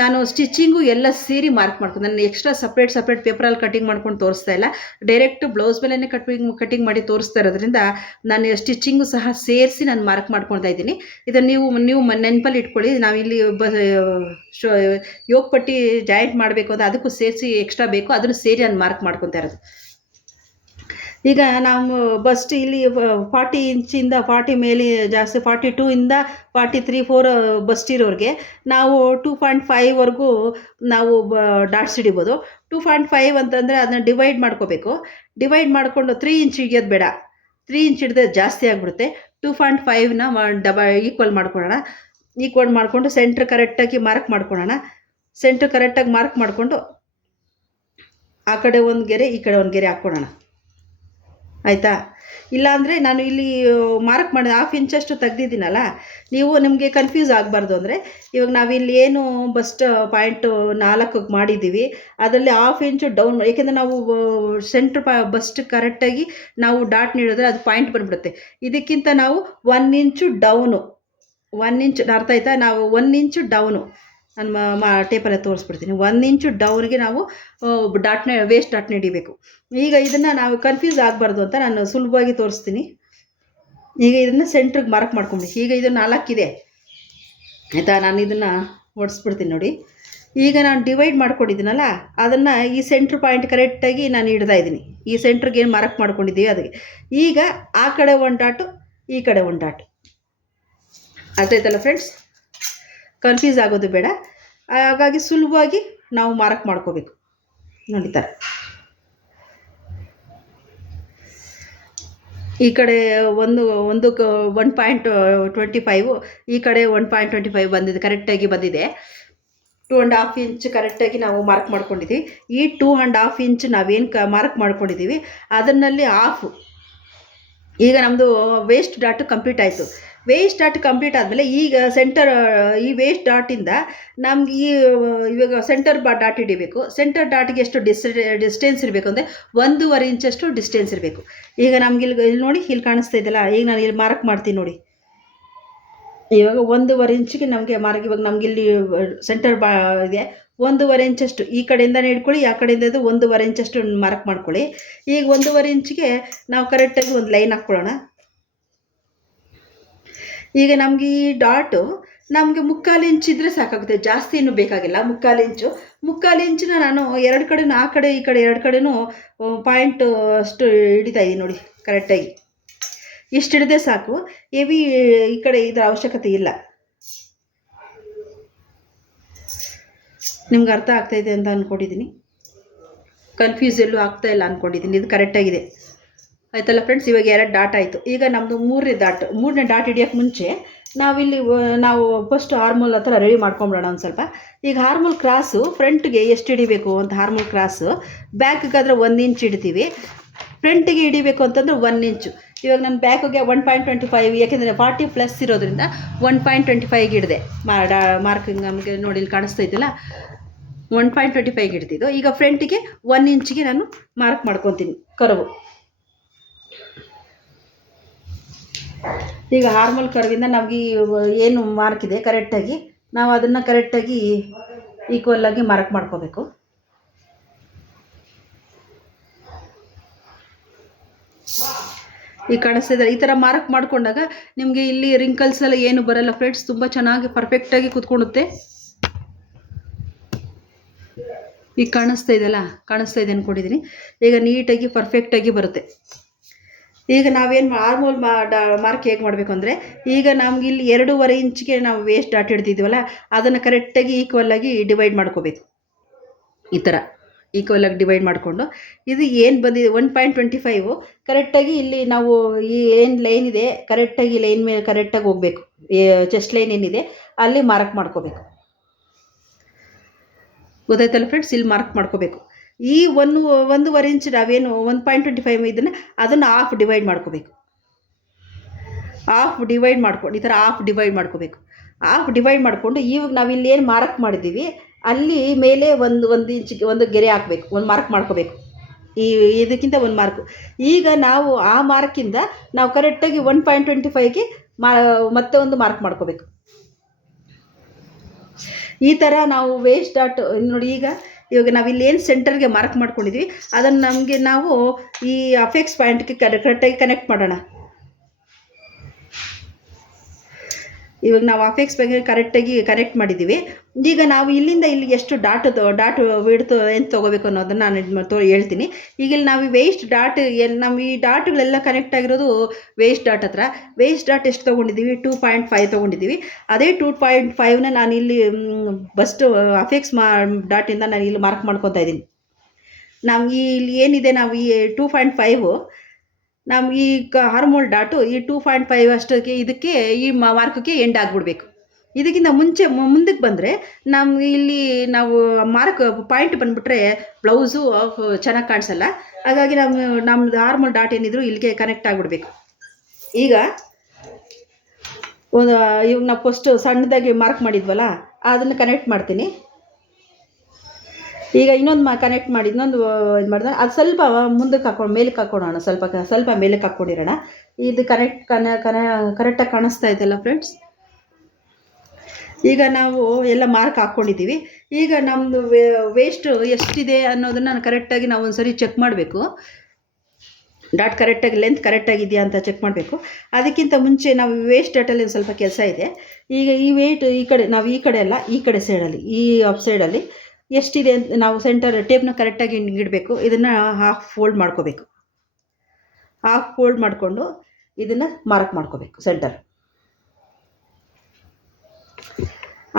ನಾನು ಸ್ಟಿಚಿಂಗು ಎಲ್ಲ ಸೇರಿ ಮಾರ್ಕ್ ಮಾಡ್ಕೊಂಡು, ನಾನು ಎಕ್ಸ್ಟ್ರಾ ಸಪ್ರೇಟ್ ಪೇಪರಲ್ಲಿ ಕಟಿಂಗ್ ಮಾಡ್ಕೊಂಡು ತೋರಿಸ್ತಾ ಇಲ್ಲ, ಡೈರೆಕ್ಟ್ ಬ್ಲೌಸ್ ಮೇಲೇ ಕಟಿಂಗ್ ಮಾಡಿ ತೋರಿಸ್ತಾ ಇರೋದ್ರಿಂದ ನಾನು ಸ್ಟಿಚಿಂಗು ಸಹ ಸೇರಿಸಿ ನಾನು ಮಾರ್ಕ್ ಮಾಡ್ಕೊತಾ ಇದ್ದೀನಿ. ಇದನ್ನು ನೀವು ನೆನಪಲ್ಲಿ ಇಟ್ಕೊಳ್ಳಿ. ನಾವಿಲ್ಲಿ ಯೋಗ ಪಟ್ಟಿ ಜಾಯಿಂಟ್ ಮಾಡಬೇಕು ಅಂದರೆ ಅದಕ್ಕೂ ಸೇರಿಸಿ ಎಕ್ಸ್ಟ್ರಾ ಬೇಕು, ಅದನ್ನು ಸೇರಿ ನಾನು ಮಾರ್ಕ್ ಮಾಡ್ಕೊತಾ ಇರೋದು. ಈಗ ನಾವು ಬಸ್ಟ್ ಇಲ್ಲಿ 40 ಇಂಚಿಂದ 40 ಮೇಲೆ ಜಾಸ್ತಿ, 42 ಇಂದ 43-4 ಬಸ್ಟ್ ಇರೋರಿಗೆ ನಾವು 2.5ವರೆಗೂ ನಾವು ಡಾಟ್ಸ್ ಹಿಡಿಬೋದು. 2.5 ಅಂತಂದರೆ ಅದನ್ನ ಡಿವೈಡ್ ಮಾಡ್ಕೋಬೇಕು. ಡಿವೈಡ್ ಮಾಡಿಕೊಂಡು 3 ಇಂಚ್ ಹಿಡಿಯೋದು ಬೇಡ, 3 ಇಂಚ್ ಹಿಡಿದ್ರೆ ಜಾಸ್ತಿ ಆಗಿಬಿಡುತ್ತೆ. 2.5ನ ಈಕ್ವಲ್ ಮಾಡಿಕೊಂಡು ಸೆಂಟ್ರ್ ಕರೆಕ್ಟಾಗಿ ಮಾರ್ಕ್ ಮಾಡ್ಕೊಳ್ಳೋಣ. ಸೆಂಟ್ರ್ ಕರೆಕ್ಟಾಗಿ ಮಾರ್ಕ್ ಮಾಡಿಕೊಂಡು ಆ ಕಡೆ ಒಂದು ಗೆರೆ ಈ ಕಡೆ ಒಂದು ಗೆರೆ ಹಾಕ್ಕೊಳ್ಳೋಣ, ಆಯಿತಾ? ಇಲ್ಲಾಂದರೆ ನಾನು ಇಲ್ಲಿ ಮಾರ್ಕ್ ಮಾಡಿ 1/2 ಇಂಚಷ್ಟು ತೆಗ್ದಿದ್ದೀನಲ್ಲ, ನಿಮಗೆ ಕನ್ಫ್ಯೂಸ್ ಆಗಬಾರ್ದು ಅಂದರೆ, ಇವಾಗ ನಾವಿಲ್ಲಿ ಏನು ಬಸ್ಟ್ ಪಾಯಿಂಟು 4 ಮಾಡಿದ್ದೀವಿ, ಅದರಲ್ಲಿ 1/2 ಇಂಚು ಡೌನ್, ಏಕೆಂದರೆ ನಾವು ಸೆಂಟ್ರ್ ಬಸ್ಟ್ ಕರೆಕ್ಟಾಗಿ ನಾವು ಡಾಟ್ ನೀಡಿದ್ರೆ ಅದು ಪಾಯಿಂಟ್ ಬಂದುಬಿಡುತ್ತೆ. ಇದಕ್ಕಿಂತ ನಾವು 1 ಇಂಚು ಡೌನು, 1 ಇಂಚು ಅರ್ಥ ಆಯ್ತಾ? ನಾವು 1 ಇಂಚು ಡೌನು, ನಾನು ಟೇಪಲ್ಲೇ ತೋರಿಸ್ಬಿಡ್ತೀನಿ. 1 ಇಂಚು ಡೌನ್ಗೆ ನಾವು ವೇಸ್ಟ್ ಡಾಟ್ನ ಹಿಡಿಬೇಕು. ಈಗ ಇದನ್ನು ನಾವು ಕನ್ಫ್ಯೂಸ್ ಆಗಬಾರ್ದು ಅಂತ ನಾನು ಸುಲಭವಾಗಿ ತೋರಿಸ್ತೀನಿ. ಈಗ ಇದನ್ನು ಸೆಂಟ್ರಿಗೆ ಮಾರ್ಕ್ ಮಾಡ್ಕೊಂಬಿಡಿ. ಈಗ ಇದು 4 ಇದೆ, ಆಯಿತಾ? ನಾನು ಇದನ್ನು ಹೊಡಿಸ್ಬಿಡ್ತೀನಿ ನೋಡಿ. ಈಗ ನಾನು ಡಿವೈಡ್ ಮಾಡ್ಕೊಂಡಿದ್ದೀನಲ್ಲ, ಅದನ್ನು ಈ ಸೆಂಟ್ರ್ ಪಾಯಿಂಟ್ ಕರೆಕ್ಟಾಗಿ ನಾನು ಹಿಡ್ತಾ ಇದ್ದೀನಿ. ಈ ಸೆಂಟ್ರಿಗೆ ಏನು ಮಾರ್ಕ್ ಮಾಡ್ಕೊಂಡಿದ್ದೀವಿ ಅದಕ್ಕೆ. ಈಗ ಆ ಕಡೆ 1 ಡಾಟು, ಈ ಕಡೆ 1 ಡಾಟು, ಅರ್ಥ ಆಯ್ತಲ್ಲ ಫ್ರೆಂಡ್ಸ್? ಕನ್ಫ್ಯೂಸ್ ಆಗೋದು ಬೇಡ. ಹಾಗಾಗಿ ಸುಲಭವಾಗಿ ನಾವು ಮಾರ್ಕ್ ಮಾಡ್ಕೋಬೇಕು. ನೋಡಿ ಥರ ಈ ಕಡೆ 1.25, ಈ ಕಡೆ 1.25 ಬಂದಿದೆ, ಕರೆಕ್ಟಾಗಿ ಬಂದಿದೆ. 2.5 ಇಂಚ್ ಕರೆಕ್ಟಾಗಿ ನಾವು ಮಾರ್ಕ್ ಮಾಡ್ಕೊಂಡಿದ್ದೀವಿ. ಈ 2.5 ಇಂಚ್ ನಾವೇನು ಮಾರ್ಕ್ ಮಾಡ್ಕೊಂಡಿದ್ದೀವಿ ಅದನ್ನಲ್ಲಿ ಹಾಫು. ಈಗ ನಮ್ಮದು ವೇಸ್ಟ್ ಡಾಟು ಕಂಪ್ಲೀಟ್ ಆಯಿತು. ವೇಸ್ಟ್ ಡಾಟ್ ಕಂಪ್ಲೀಟ್ ಆದಮೇಲೆ ಈಗ ಈ ವೇಸ್ಟ್ ಡಾಟಿಂದ ನಮ್ಗೆ ಇವಾಗ ಸೆಂಟರ್ ಡಾಟ್ ಹಿಡಿಬೇಕು. ಸೆಂಟರ್ ಡಾಟಿಗೆ ಎಷ್ಟು ಡಿಸ್ಟೆನ್ಸ್ ಇರಬೇಕು ಅಂದರೆ 1.5 ಇಂಚಷ್ಟು ಡಿಸ್ಟೆನ್ಸ್ ಇರಬೇಕು. ಈಗ ನಮ್ಗೆ ಇಲ್ಲಿ ನೋಡಿ, ಇಲ್ಲಿ ಕಾಣಿಸ್ತಾ ಇದೆಯಲ್ಲ, ಈಗ ನಾನು ಇಲ್ಲಿ ಮಾರ್ಕ್ ಮಾಡ್ತೀನಿ ನೋಡಿ. ಇವಾಗ 1.5 ಇಂಚಿಗೆ ನಮಗೆ ಮಾರ್ಕ್, ಇವಾಗ ನಮಗಿಲ್ಲಿ ಸೆಂಟರ್ ಇದೆ, 1.5 ಇಂಚಷ್ಟು ಈ ಕಡೆಯಿಂದನೇ ಹಿಡ್ಕೊಳ್ಳಿ, ಆ ಕಡೆಯಿಂದ 1.5 ಇಂಚಷ್ಟು ಮಾರ್ಕ್ ಮಾಡ್ಕೊಳ್ಳಿ. ಈಗ 1.5 ಇಂಚಿಗೆ ನಾವು ಕರೆಕ್ಟಾಗಿ ಒಂದು ಲೈನ್ ಹಾಕ್ಕೊಳ್ಳೋಣ. ಈಗ ನಮಗೆ ಈ ಡಾಟು ನಮಗೆ 3/4 ಇಂಚ್ ಇದ್ದರೆ ಸಾಕಾಗುತ್ತೆ, ಜಾಸ್ತಿ ಇನ್ನೂ ಬೇಕಾಗಿಲ್ಲ. 3/4 ಇಂಚನ್ನ ನಾನು 2 ಕಡೆನೂ, ಆ ಕಡೆ ಈ ಕಡೆ 2 ಕಡೆನೂ ಪಾಯಿಂಟ್ ಅಷ್ಟು ಹಿಡಿತಾ ಇದ್ದೀನಿ ನೋಡಿ ಕರೆಕ್ಟಾಗಿ. ಇಷ್ಟು ಹಿಡಿದೇ ಸಾಕು, ಹೆವಿ ಈ ಕಡೆ ಇದರ ಅವಶ್ಯಕತೆ ಇಲ್ಲ. ನಿಮ್ಗೆ ಅರ್ಥ ಆಗ್ತಾಯಿದೆ ಅಂತ ಅಂದ್ಕೊಂಡಿದ್ದೀನಿ, ಕನ್ಫ್ಯೂಸ್ ಎಲ್ಲೂ ಆಗ್ತಾಯಿಲ್ಲ ಅಂದ್ಕೊಂಡಿದ್ದೀನಿ. ಇದು ಕರೆಕ್ಟಾಗಿದೆ, ಆಯ್ತಲ್ಲ ಫ್ರೆಂಡ್ಸ್? ಇವಾಗ 2 ಡಾಟ್ ಆಯಿತು. ಈಗ ನಮ್ಮದು 3ನೇ ಡಾಟ್ ಹಿಡಿಯೋಕ್ಕೆ ಮುಂಚೆ ನಾವು ಫಸ್ಟ್ ಹಾರ್ಮೋಲ್ ಹತ್ರ ರೆಡಿ ಮಾಡ್ಕೊಂಬಿಡೋಣ ಒಂದು ಸ್ವಲ್ಪ. ಈಗ ಹಾರ್ಮೋಲ್ ಕ್ರಾಸು ಫ್ರಂಟ್ಗೆ ಎಷ್ಟು ಹಿಡಿಬೇಕು ಅಂತ, ಹಾರ್ಮೋಲ್ ಕ್ರಾಸು ಬ್ಯಾಕ್ಗಾದರೆ 1 ಇಂಚ್ ಹಿಡ್ತೀವಿ, ಫ್ರಂಟಿಗೆ ಹಿಡಿಬೇಕು ಅಂತಂದ್ರೆ 1 ಇಂಚು. ಇವಾಗ ನಾನು ಬ್ಯಾಕಿಗೆ 1.25, ಯಾಕೆಂದರೆ 40+ ಇರೋದ್ರಿಂದ 1.25ಗೆ ಹಿಡಿದೆ. ಮಾರ್ಕಿಂಗ್ ನಮಗೆ ನೋಡಿ ಇಲ್ಲಿ ಕಾಣಿಸ್ತಾ ಇದ್ದಿಲ್ಲ, 1.25ಗೆ ಹಿಡ್ತಿದ್ದು. ಈಗ ಫ್ರಂಟಿಗೆ 1 ಇಂಚಿಗೆ ನಾನು ಮಾರ್ಕ್ ಮಾಡ್ಕೊತೀನಿ ಕರ್ವು. ಈಗ ಹಾರ್ಮೋಲ್ ಕರ್ವಿಂದ ನಮಗೆ ಏನು ಮಾರ್ಕ್ ಇದೆ ಕರೆಕ್ಟಾಗಿ ನಾವು ಅದನ್ನು ಕರೆಕ್ಟಾಗಿ ಈಕ್ವಲ್ಲಾಗಿ ಮಾರ್ಕ್ ಮಾಡ್ಕೋಬೇಕು. ಈಗ ಕಾಣಿಸ್ತಿದೆ. ಈ ಥರ ಮಾರ್ಕ್ ಮಾಡಿಕೊಂಡಾಗ ನಿಮಗೆ ಇಲ್ಲಿ ರಿಂಕಲ್ಸ್ ಎಲ್ಲ ಏನು ಬರಲ್ಲ ಫ್ರೆಂಡ್ಸ್. ತುಂಬ ಚೆನ್ನಾಗಿ ಪರ್ಫೆಕ್ಟಾಗಿ ಕೂತ್ಕೊಳ್ಳುತ್ತೆ. ಈಗ ಕಾಣಿಸ್ತಾ ಇದೆ ಅಂದ್ಕೊಂಡಿದ್ದೀನಿ. ಈಗ ನೀಟಾಗಿ ಪರ್ಫೆಕ್ಟಾಗಿ ಬರುತ್ತೆ. ಈಗ ನಾವೇನು ನಾರ್ಮಲ್ ಮಾರ್ಕ್ ಹೇಗೆ ಮಾಡಬೇಕು ಅಂದರೆ, ಈಗ ನಮ್ಗೆ ಇಲ್ಲಿ 2.5 ಇಂಚಿಗೆ ನಾವು ವೇಸ್ಟ್ ಡಾಟ್ ಹಿಡ್ದಿದ್ದೀವಲ್ಲ, ಅದನ್ನು ಕರೆಕ್ಟಾಗಿ ಈಕ್ವಲ್ಲಾಗಿ ಡಿವೈಡ್ ಮಾಡ್ಕೋಬೇಕು. ಈ ಥರ ಈಕ್ವಲಾಗಿ ಡಿವೈಡ್ ಮಾಡಿಕೊಂಡು ಇದು ಏನು ಬಂದಿದೆ 1.25 ಕರೆಕ್ಟಾಗಿ ಇಲ್ಲಿ ನಾವು ಈ ಏನು ಲೈನ್ ಇದೆ ಕರೆಕ್ಟಾಗಿ ಲೈನ್ ಮೇಲೆ ಕರೆಕ್ಟಾಗಿ ಹೋಗಬೇಕು. ಚೆಸ್ಟ್ ಲೈನ್ ಏನಿದೆ ಅಲ್ಲಿ ಮಾರ್ಕ್ ಮಾಡ್ಕೋಬೇಕು. ಗೊತ್ತಾಯ್ತಲ್ಲ ಫ್ರೆಂಡ್ಸ್, ಇಲ್ಲಿ ಮಾರ್ಕ್ ಮಾಡ್ಕೋಬೇಕು. ಈ 1.5 ಇಂಚ್ ನಾವೇನು 1.25 ಇದನ್ನು ಅದನ್ನು ಹಾಫ್ ಡಿವೈಡ್ ಮಾಡ್ಕೋಬೇಕು. ಹಾಫ್ ಡಿವೈಡ್ ಮಾಡ್ಕೊಂಡು ಈ ಥರ ಹಾಫ್ ಡಿವೈಡ್ ಮಾಡ್ಕೋಬೇಕು. ಹಾಫ್ ಡಿವೈಡ್ ಮಾಡಿಕೊಂಡು ಇವಾಗ ನಾವು ಇಲ್ಲಿ ಏನು ಮಾರ್ಕ್ ಮಾಡಿದ್ದೀವಿ ಅಲ್ಲಿ ಮೇಲೆ ಒಂದು ಇಂಚಿಗೆ ಒಂದು ಗೆರೆ ಹಾಕಬೇಕು, ಒಂದು ಮಾರ್ಕ್ ಮಾಡ್ಕೋಬೇಕು. ಇದಕ್ಕಿಂತ ಒಂದು ಮಾರ್ಕು. ಈಗ ನಾವು ಆ ಮಾರ್ಕಿಂದ ನಾವು ಕರೆಕ್ಟಾಗಿ 1.25ಗೆ ಮತ್ತೆ ಒಂದು ಮಾರ್ಕ್ ಮಾಡ್ಕೋಬೇಕು. ಈ ಥರ ನಾವು ವೇಸ್ಟ್ ಡಾಟ್ ನೋಡಿ. ಇವಾಗ ನಾವು ಇಲ್ಲಿ ಏನು ಸೆಂಟರ್ಗೆ ಮಾರ್ಕ್ ಮಾಡ್ಕೊಂಡಿದ್ವಿ ಅದನ್ನು ನಾವು ಈ ಅಫೆಕ್ಸ್ ಪಾಯಿಂಟ್ಗೆ ಕರೆಕ್ಟಾಗಿ ಕನೆಕ್ಟ್ ಮಾಡೋಣ. ಇವಾಗ ನಾವು ಅಫೆಕ್ಸ್ ಬಗ್ಗೆ ಕರೆಕ್ಟಾಗಿ ಕನೆಕ್ಟ್ ಮಾಡಿದ್ದೀವಿ. ಈಗ ನಾವು ಇಲ್ಲಿಂದ ಇಲ್ಲಿಗೆ ಎಷ್ಟು ಡಾಟ್ ಬಿಡ್ತು ಏನು ತೊಗೋಬೇಕು ಅನ್ನೋದನ್ನು ನಾನು ಹೇಳ್ತೀನಿ. ಈಗ ಇಲ್ಲಿ ನಾವು ವೇಸ್ಟ್ ಡಾಟ್ ನಮ್ಮ ಈ ಡಾಟ್ಗಳೆಲ್ಲ ಕನೆಕ್ಟ್ ಆಗಿರೋದು ವೇಸ್ಟ್ ಡಾಟ್ ಹತ್ರ. ವೇಸ್ಟ್ ಡಾಟ್ ಎಷ್ಟು ತೊಗೊಂಡಿದ್ದೀವಿ 2.5 ತೊಗೊಂಡಿದ್ದೀವಿ. ಅದೇ 2.5ನ ನಾನು ಇಲ್ಲಿ ಬಸ್ಟ್ ಅಫೆಕ್ಸ್ ಡಾಟಿಂದ ನಾನು ಇಲ್ಲಿ ಮಾರ್ಕ್ ಮಾಡ್ಕೊತಾ ಇದ್ದೀನಿ. ನಾವು ಇಲ್ಲಿ ಏನಿದೆ ನಾವು ಈ 2.5 ನಮ್ಮ ಈ ಹಾರ್ಮೋಲ್ ಡಾಟು ಈ 2.5 ಅಷ್ಟಕ್ಕೆ ಇದಕ್ಕೆ ಈ ಮಾರ್ಕಕ್ಕೆ ಎಂಡ್ ಆಗಿಬಿಡ್ಬೇಕು. ಇದಕ್ಕಿಂತ ಮುಂದಕ್ಕೆ ಬಂದರೆ ನಮ್ಗೆ ಇಲ್ಲಿ ನಾವು ಮಾರ್ಕ್ ಪಾಯಿಂಟ್ ಬಂದುಬಿಟ್ರೆ ಬ್ಲೌಸು ಚೆನ್ನಾಗಿ ಕಾಣಿಸಲ್ಲ. ಹಾಗಾಗಿ ನಮ್ಮದು ಹಾರ್ಮೋಲ್ ಡಾಟ್ ಏನಿದ್ರು ಇಲ್ಲಿಗೆ ಕನೆಕ್ಟ್ ಆಗಿಬಿಡ್ಬೇಕು. ಈಗ ಇವಾಗ ನಾವು ಫಸ್ಟು ಸಣ್ಣದಾಗಿ ಮಾರ್ಕ್ ಮಾಡಿದ್ವಲ್ಲ ಅದನ್ನು ಕನೆಕ್ಟ್ ಮಾಡ್ತೀನಿ. ಈಗ ಇನ್ನೊಂದು ಕನೆಕ್ಟ್ ಮಾಡಿ ಇನ್ನೊಂದು ಇದು ಮಾಡಿದ್ರೆ ಅದು ಸ್ವಲ್ಪ ಮುಂದಕ್ಕೆ ಹಾಕೊಂಡು ಮೇಲಕ್ಕೆ ಹಾಕ್ಕೊಳ್ಳೋಣ. ಸ್ವಲ್ಪ ಮೇಲಕ್ಕೆ ಹಾಕ್ಕೊಂಡಿರೋಣ. ಇದು ಕರೆಕ್ಟಾಗಿ ಕಾಣಿಸ್ತಾ ಇದೆಯಲ್ಲ ಫ್ರೆಂಡ್ಸ್. ಈಗ ನಾವು ಎಲ್ಲ ಮಾರ್ಕ್ ಹಾಕ್ಕೊಂಡಿದ್ದೀವಿ. ಈಗ ನಮ್ಮದು ವೇಸ್ಟ್ ಎಷ್ಟಿದೆ ಅನ್ನೋದನ್ನು ಕರೆಕ್ಟಾಗಿ ನಾವು ಒಂದು ಸರಿ ಚೆಕ್ ಮಾಡಬೇಕು. ಡಾಟ್ ಕರೆಕ್ಟಾಗಿ ಲೆಂತ್ ಕರೆಕ್ಟಾಗಿದೆಯಾ ಅಂತ ಚೆಕ್ ಮಾಡಬೇಕು. ಅದಕ್ಕಿಂತ ಮುಂಚೆ ನಾವು ವೇಸ್ಟ್ ಡಾಟಲ್ಲಿ ಒಂದು ಸ್ವಲ್ಪ ಕೆಲಸ ಇದೆ. ಈಗ ಈ ವೇಟ್ ಈ ಕಡೆ ನಾವು ಈ ಕಡೆ ಅಲ್ಲ ಈ ಕಡೆ ಸೈಡಲ್ಲಿ ಈ ಅಪ್ ಸೈಡಲ್ಲಿ ಎಷ್ಟಿದೆ ಅಂತ ನಾವು ಸೆಂಟರ್ ಟೇಪ್ನ ಕರೆಕ್ಟಾಗಿ ಇಡಬೇಕು. ಇದನ್ನು ಹಾಫ್ ಫೋಲ್ಡ್ ಮಾಡ್ಕೋಬೇಕು. ಹಾಫ್ ಫೋಲ್ಡ್ ಮಾಡಿಕೊಂಡು ಇದನ್ನು ಮಾರ್ಕ್ ಮಾಡ್ಕೋಬೇಕು ಸೆಂಟರ್.